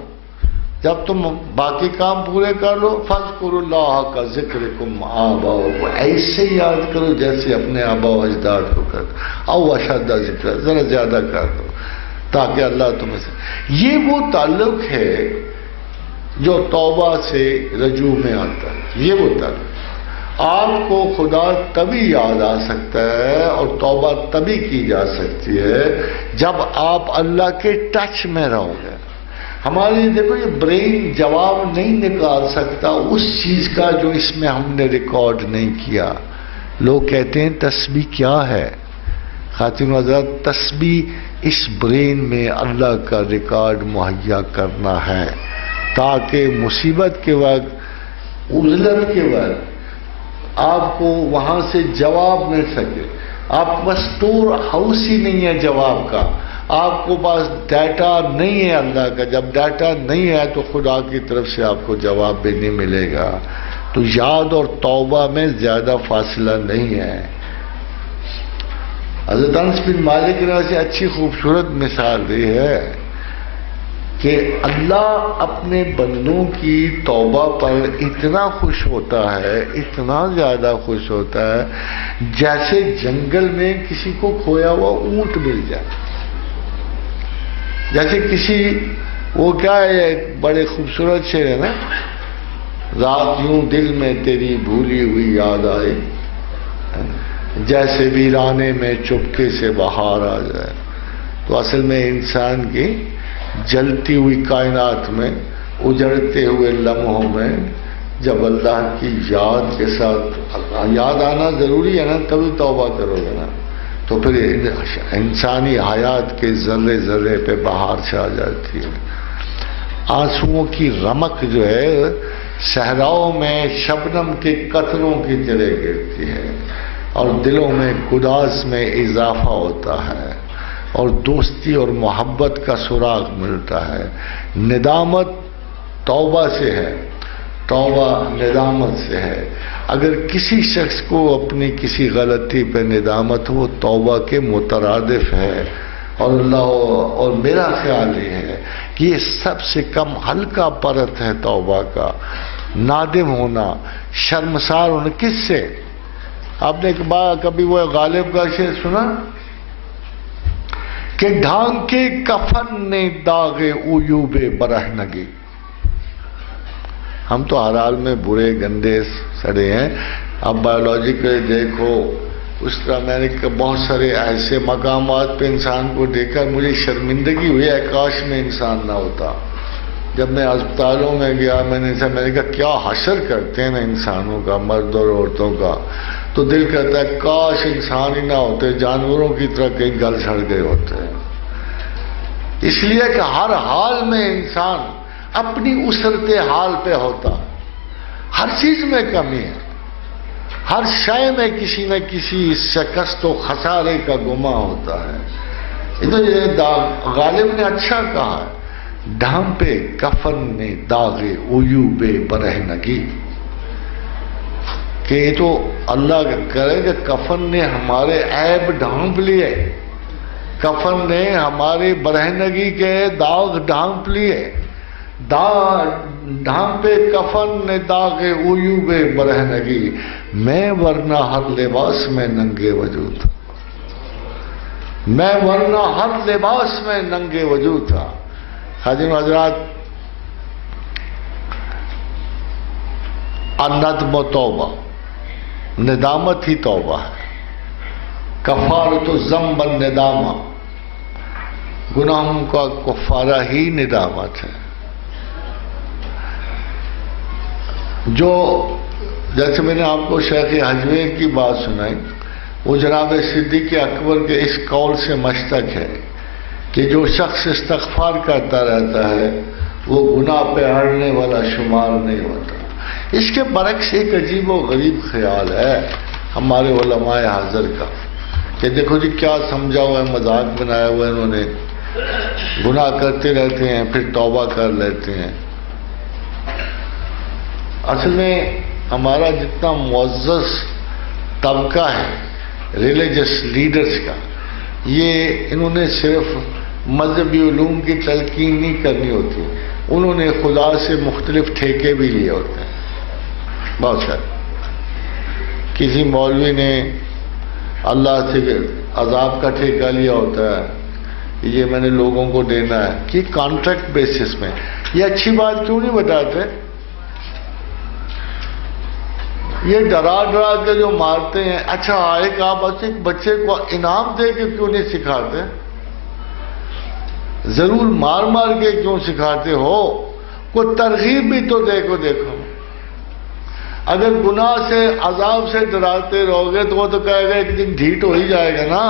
جب تم باقی کام پورے کر لو، فَاذْكُرُوا اللَّهَ كَذِكْرِكُمْ آبَاءَكُمْ، ایسے یاد کرو جیسے اپنے آبا و اجداد کو کرتے، او اشد ذکر، ذرا زیادہ کر دو تاکہ اللہ تمہیں سے۔ یہ وہ تعلق ہے جو توبہ سے رجوع میں آتا ہے، یہ وہ تعلق۔ آپ کو خدا تبھی یاد آ سکتا ہے اور توبہ تبھی کی جا سکتی ہے جب آپ اللہ کے ٹچ میں رہو گے۔ ہماری دیکھو یہ برین جواب نہیں نکال سکتا اس چیز کا جو اس میں ہم نے ریکارڈ نہیں کیا۔ لوگ کہتے ہیں تسبیح کیا ہے؟ خاتون حضرات، تسبیح اس برین میں اللہ کا ریکارڈ مہیا کرنا ہے تاکہ مصیبت کے وقت، عزلت کے وقت آپ کو وہاں سے جواب مل سکے۔ آپ کے پاس اسٹور ہاؤس ہی نہیں ہے جواب کا، آپ کو پاس ڈیٹا نہیں ہے اللہ کا۔ جب ڈیٹا نہیں ہے تو خدا کی طرف سے آپ کو جواب بھی نہیں ملے گا۔ تو یاد اور توبہ میں زیادہ فاصلہ نہیں ہے۔ حضرت انس بن مالک نے ایسے اچھی خوبصورت مثال دی ہے کہ اللہ اپنے بندوں کی توبہ پر اتنا خوش ہوتا ہے، اتنا زیادہ خوش ہوتا ہے، جیسے جنگل میں کسی کو کھویا ہوا اونٹ مل جائے۔ جیسے کسی، وہ کیا ہے، ایک بڑے خوبصورت شعر ہے نا، رات یوں دل میں تیری بھولی ہوئی یاد آئے، جیسے ویرانے میں چپکے سے بہار آ جائے۔ تو اصل میں انسان کی جلتی ہوئی کائنات میں، اجڑتے ہوئے لمحوں میں جب اللہ کی یاد کے ساتھ، یاد آنا ضروری ہے نا، تبھی توبہ کرو گے نا۔ تو پھر انسانی حیات کے ذرے ذرے پہ بہار چھا جاتی ہے. آنسوؤں کی رمق جو ہے صحراؤں میں شبنم کے قطروں کی طرح گرتی ہے اور دلوں میں گداز میں اضافہ ہوتا ہے اور دوستی اور محبت کا سراغ ملتا ہے. ندامت توبہ سے ہے، توبہ ندامت سے ہے. اگر کسی شخص کو اپنی کسی غلطی پہ ندامت ہو، توبہ کے مترادف ہے. اور اللہ اور میرا خیال یہ ہے کہ یہ سب سے کم ہلکا پرت ہے توبہ کا. نادم ہونا، شرمسار ہونا کس سے؟ آپ نے کبھی وہ غالب کا شعر سنا کہ ڈھانکے کفن نے داغے عیوب برہنگی. ہم تو ہر حال میں برے گندے سڑے ہیں. اب بایولوجیکلی دیکھو، اس طرح میں نے بہت سارے ایسے مقامات پہ انسان کو دیکھا، مجھے شرمندگی ہوئی ہے کاش میں انسان نہ ہوتا. جب میں اسپتالوں میں گیا میں نے کہا کیا حشر کرتے ہیں نا انسانوں کا، مرد اور عورتوں کا. تو دل کہتا ہے کاش انسان ہی نہ ہوتے، جانوروں کی طرح کہیں گل سڑ گئے ہوتے ہیں. اس لیے کہ ہر حال میں انسان اپنی اسرت حال پہ ہوتا. ہر چیز میں کمی ہے، ہر شے میں کسی نہ کسی شکست و خسارے کا گماں ہوتا ہے. یہ غالب نے اچھا کہا ہے، ڈھانپے کفن نے داغے عیوب برہنگی. کہ یہ تو اللہ کرے کہ کفن نے ہمارے عیب ڈھانپ لیے، کفن نے ہمارے برہنگی کے داغ ڈھانپ لیے. ڈھانپے کفن نے داغے عیوب برہنگی، میں ورنہ ہر لباس میں ننگے وجود تھا، میں ورنہ ہر لباس میں ننگے وجود تھا. حاضرین و حضرات، الندم و توبہ، ندامت ہی توبہ ہے. کفارۃ الذنب الندامہ، گناہوں کا کفارہ ہی ندامت ہے. جو جیسے میں نے آپ کو شیخ حجویر کی بات سنائی، وہ جناب صدیق اکبر کے اس قول سے مشتق ہے کہ جو شخص استغفار کرتا رہتا ہے وہ گناہ پہ ہڑنے والا شمار نہیں ہوتا. اس کے برعکس ایک عجیب و غریب خیال ہے ہمارے علماء حاضر کا کہ دیکھو جی کیا سمجھا ہوا ہے، مذاق بنایا ہوا ہے انہوں نے، گناہ کرتے رہتے ہیں پھر توبہ کر لیتے ہیں. اصل میں ہمارا جتنا معزز طبقہ ہے ریلیجس لیڈرز کا، یہ انہوں نے صرف مذہبی علوم کی تلقین نہیں کرنی ہوتی، انہوں نے خدا سے مختلف ٹھیکے بھی لیے ہوتے ہیں. بہت سارے کسی مولوی نے اللہ سے عذاب کا ٹھیکہ لیا ہوتا ہے، یہ میں نے لوگوں کو دینا ہے کہ کانٹریکٹ بیسس میں. یہ اچھی بات کیوں نہیں بتاتے؟ یہ ڈرا ڈرا کے جو مارتے ہیں. اچھا ایک آپ ایک بچے کو انعام دے کے کیوں نہیں سکھاتے؟ ضرور مار مار کے کیوں سکھاتے ہو؟ کوئی ترغیب بھی تو دیکھو. اگر گناہ سے عذاب سے ڈراتے رہو گے تو وہ تو کہے گا ایک دن ڈھیٹ ہو ہی جائے گا نا،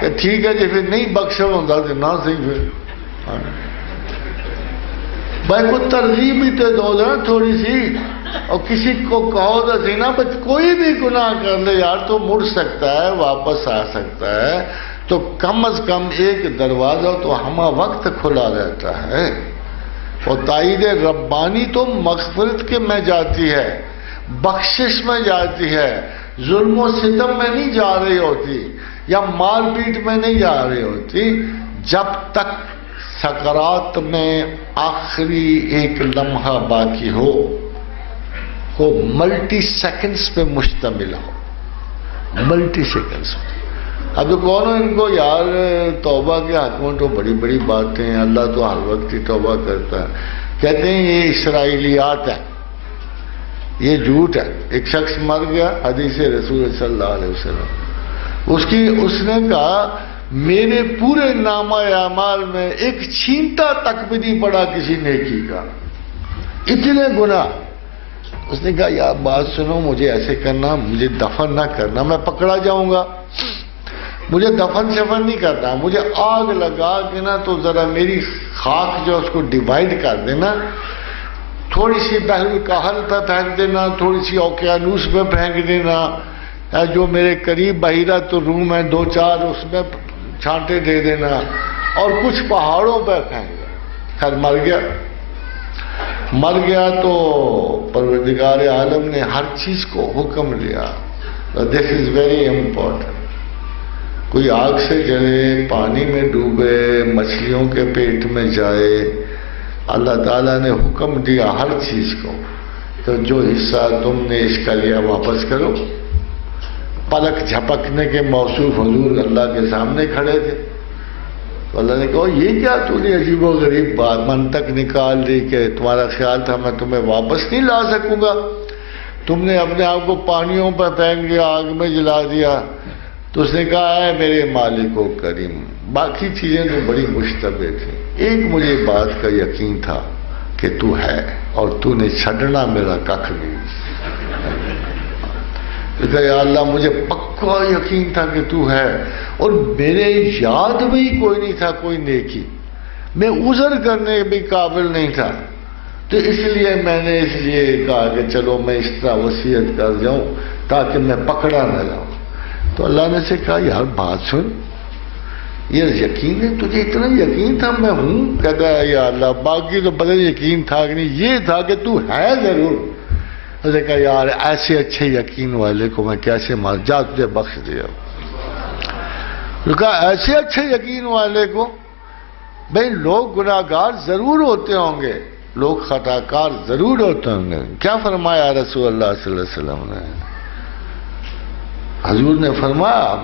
کہ ٹھیک ہے جی پھر نہیں بخشا ہوتا تو نہ صحیح. پھر بھائی کو ترغیب بھی تو دو نا تھوڑی سی، اور کسی کو کہو تو سی نا بس کوئی بھی گناہ کر لے یار تو مڑ سکتا ہے، واپس آ سکتا ہے. تو کم از کم ایک دروازہ تو ہمہ وقت کھلا رہتا ہے. اور تائید ربانی تو مغفرت کے میں جاتی ہے، بخشش میں جاتی ہے، ظلم و ستم میں نہیں جا رہی ہوتی یا مار پیٹ میں نہیں جا رہی ہوتی. جب تک سکرات میں آخری ایک لمحہ باقی ہو، وہ ملٹی سیکنڈز پہ مشتمل ہو، ملٹی سیکنڈز پہ. اب تو کون ان کو یار توبہ کے حق میں تو بڑی بڑی باتیں ہیں، اللہ تو ہر وقت ہی توبہ کرتا ہے. کہتے ہیں یہ اسرائیلیات ہے، یہ جھوٹ ہے. ایک شخص مر گیا، حدیث رسول صلی اللہ علیہ وسلم اس نے کہا میرے پورے نامہ اعمال میں ایک چھینٹا تک بھی نہیں پڑا کسی نیکی کا، اتنے گناہ. اس نے کہا یار بات سنو، مجھے ایسے کرنا، مجھے دفن نہ کرنا، میں پکڑا جاؤں گا. مجھے دفن شفن نہیں کرنا، مجھے آگ لگا کے نا تو ذرا میری خاک جو اس کو ڈیوائڈ کر دینا، تھوڑی سی بحر الکاہل پہ پھینک دینا، تھوڑی سی اوقیانوس پہ پھینک دینا، جو میرے قریب بحیرۃ الروم ہے 2-4 اس میں چھانٹے دے دینا، اور کچھ پہاڑوں پہ پھینک دینا۔ خیر مر گیا تو پروردگار عالم نے ہر چیز کو حکم دیا، دس از ویری امپورٹنٹ۔ کوئی آگ سے جلے، پانی میں ڈوبے، مچھلیوں کے پیٹ میں جائے، اللہ تعالیٰ نے حکم دیا ہر چیز کو، تو جو حصہ تم نے اس کا لیا واپس کرو۔ پلک جھپکنے کے موصوف حضور اللہ کے سامنے کھڑے تھے، تو اللہ نے کہا یہ کیا تو نے عجیب و غریب بات منطق نکال دی کہ تمہارا خیال تھا میں تمہیں واپس نہیں لا سکوں گا، تم نے اپنے آپ کو پانیوں پر پھینک دیا، آگ میں جلا دیا۔ تو اس نے کہا اے میرے مالک و کریم، باقی چیزیں تو بڑی مشتبہ تھیں، ایک مجھے بات کا یقین تھا کہ تو ہے، اور تو نے چھڈنا میرا ککھ نہیں۔ کہا یا اللہ مجھے پکا یقین تھا کہ تو ہے، اور میرے یاد میں ہی کوئی نہیں تھا کوئی نیکی، میں عذر کرنے بھی قابل نہیں تھا، تو اس لیے میں نے کہا کہ چلو میں اس طرح وصیت کر جاؤں تاکہ میں پکڑا نہ جاؤں۔ تو اللہ نے سے کہا یار بات سن، یہ یقین ہے تجھے، اتنا یقین تھا میں ہوں؟ کہتا ہے یا اللہ باقی تو پتہ یقین تھا کہ نہیں، یہ تھا کہ تو ہے ضرور۔ اس نے کہا یار ایسے اچھے یقین والے کو میں کیسے مار، جا تجھے بخش دیا۔ کہا ایسے اچھے یقین والے کو، بھئی لوگ گناہگار ضرور ہوتے ہوں گے، لوگ خطاکار ضرور ہوتے ہوں گے۔ کیا فرمایا رسول اللہ صلی اللہ علیہ وسلم نے؟ حضور نے فرمایا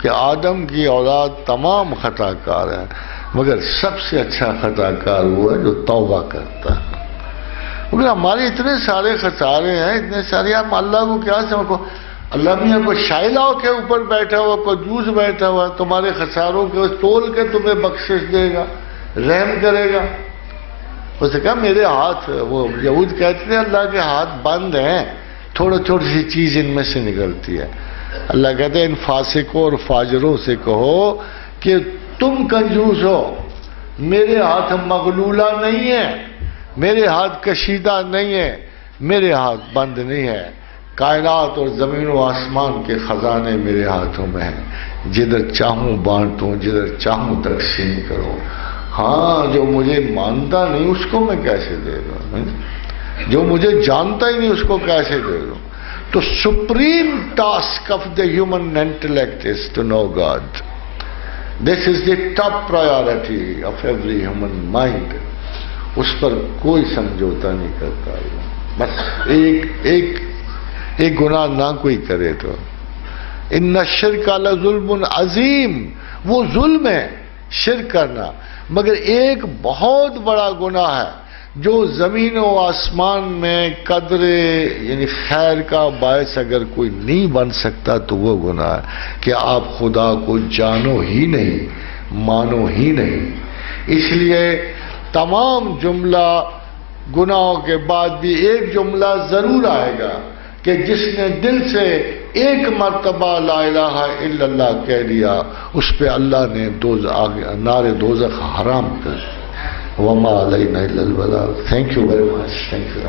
کہ آدم کی اولاد تمام خطا کار ہیں، مگر سب سے اچھا خطا کار وہ ہے جو توبہ کرتا ہے۔ مگر ہمارے اتنے سارے خسارے ہیں، اتنے سارے، ہم اللہ کو کیا سمجھو؟ اللہ میاں کو شائلاؤ کے اوپر بیٹھا ہوا، کوئی جوز بیٹھا ہوا، تمہارے خساروں کے تول کے تمہیں بخشش دے گا، رحم کرے گا۔ اس نے کہا میرے ہاتھ، وہ یہود کہتے ہیں اللہ کے ہاتھ بند ہیں، تھوڑی سی چیز ان میں سے نکلتی ہے۔ اللہ کہتے ہیں ان فاسقوں اور فاجروں سے کہو کہ تم کنجوس ہو، میرے ہاتھ مغلولہ نہیں ہے، میرے ہاتھ کشیدہ نہیں ہے، میرے ہاتھ بند نہیں ہے، کائنات اور زمین و آسمان کے خزانے میرے ہاتھوں میں ہیں، جدھر چاہوں بانٹوں، جدھر چاہوں تقسیم کروں۔ ہاں جو مجھے مانتا نہیں اس کو میں کیسے دے دوں، جو مجھے جانتا ہی نہیں اس کو کیسے دے دوں؟ تو supreme task of the human intellect is to know God. This is the top priority of every human mind. اس پر کوئی سمجھوتا نہیں کرتا، بس ایک گناہ نہ کوئی کرے تو۔ ان الشرک لظلم عظیم، وہ ظلم ہے شرک کرنا، مگر ایک بہت بڑا گناہ ہے جو زمین و آسمان میں قدر یعنی خیر کا باعث اگر کوئی نہیں بن سکتا تو وہ گناہ ہے کہ آپ خدا کو جانو ہی نہیں، مانو ہی نہیں۔ اس لیے تمام جملہ گناہوں کے بعد بھی ایک جملہ ضرور آئے گا کہ جس نے دل سے ایک مرتبہ لا الہ الا اللہ کہہ دیا اس پہ اللہ نے نار دوزخ حرام کر دیا۔ وما علینا الا البلاغ۔ Thank you very much. Thank you.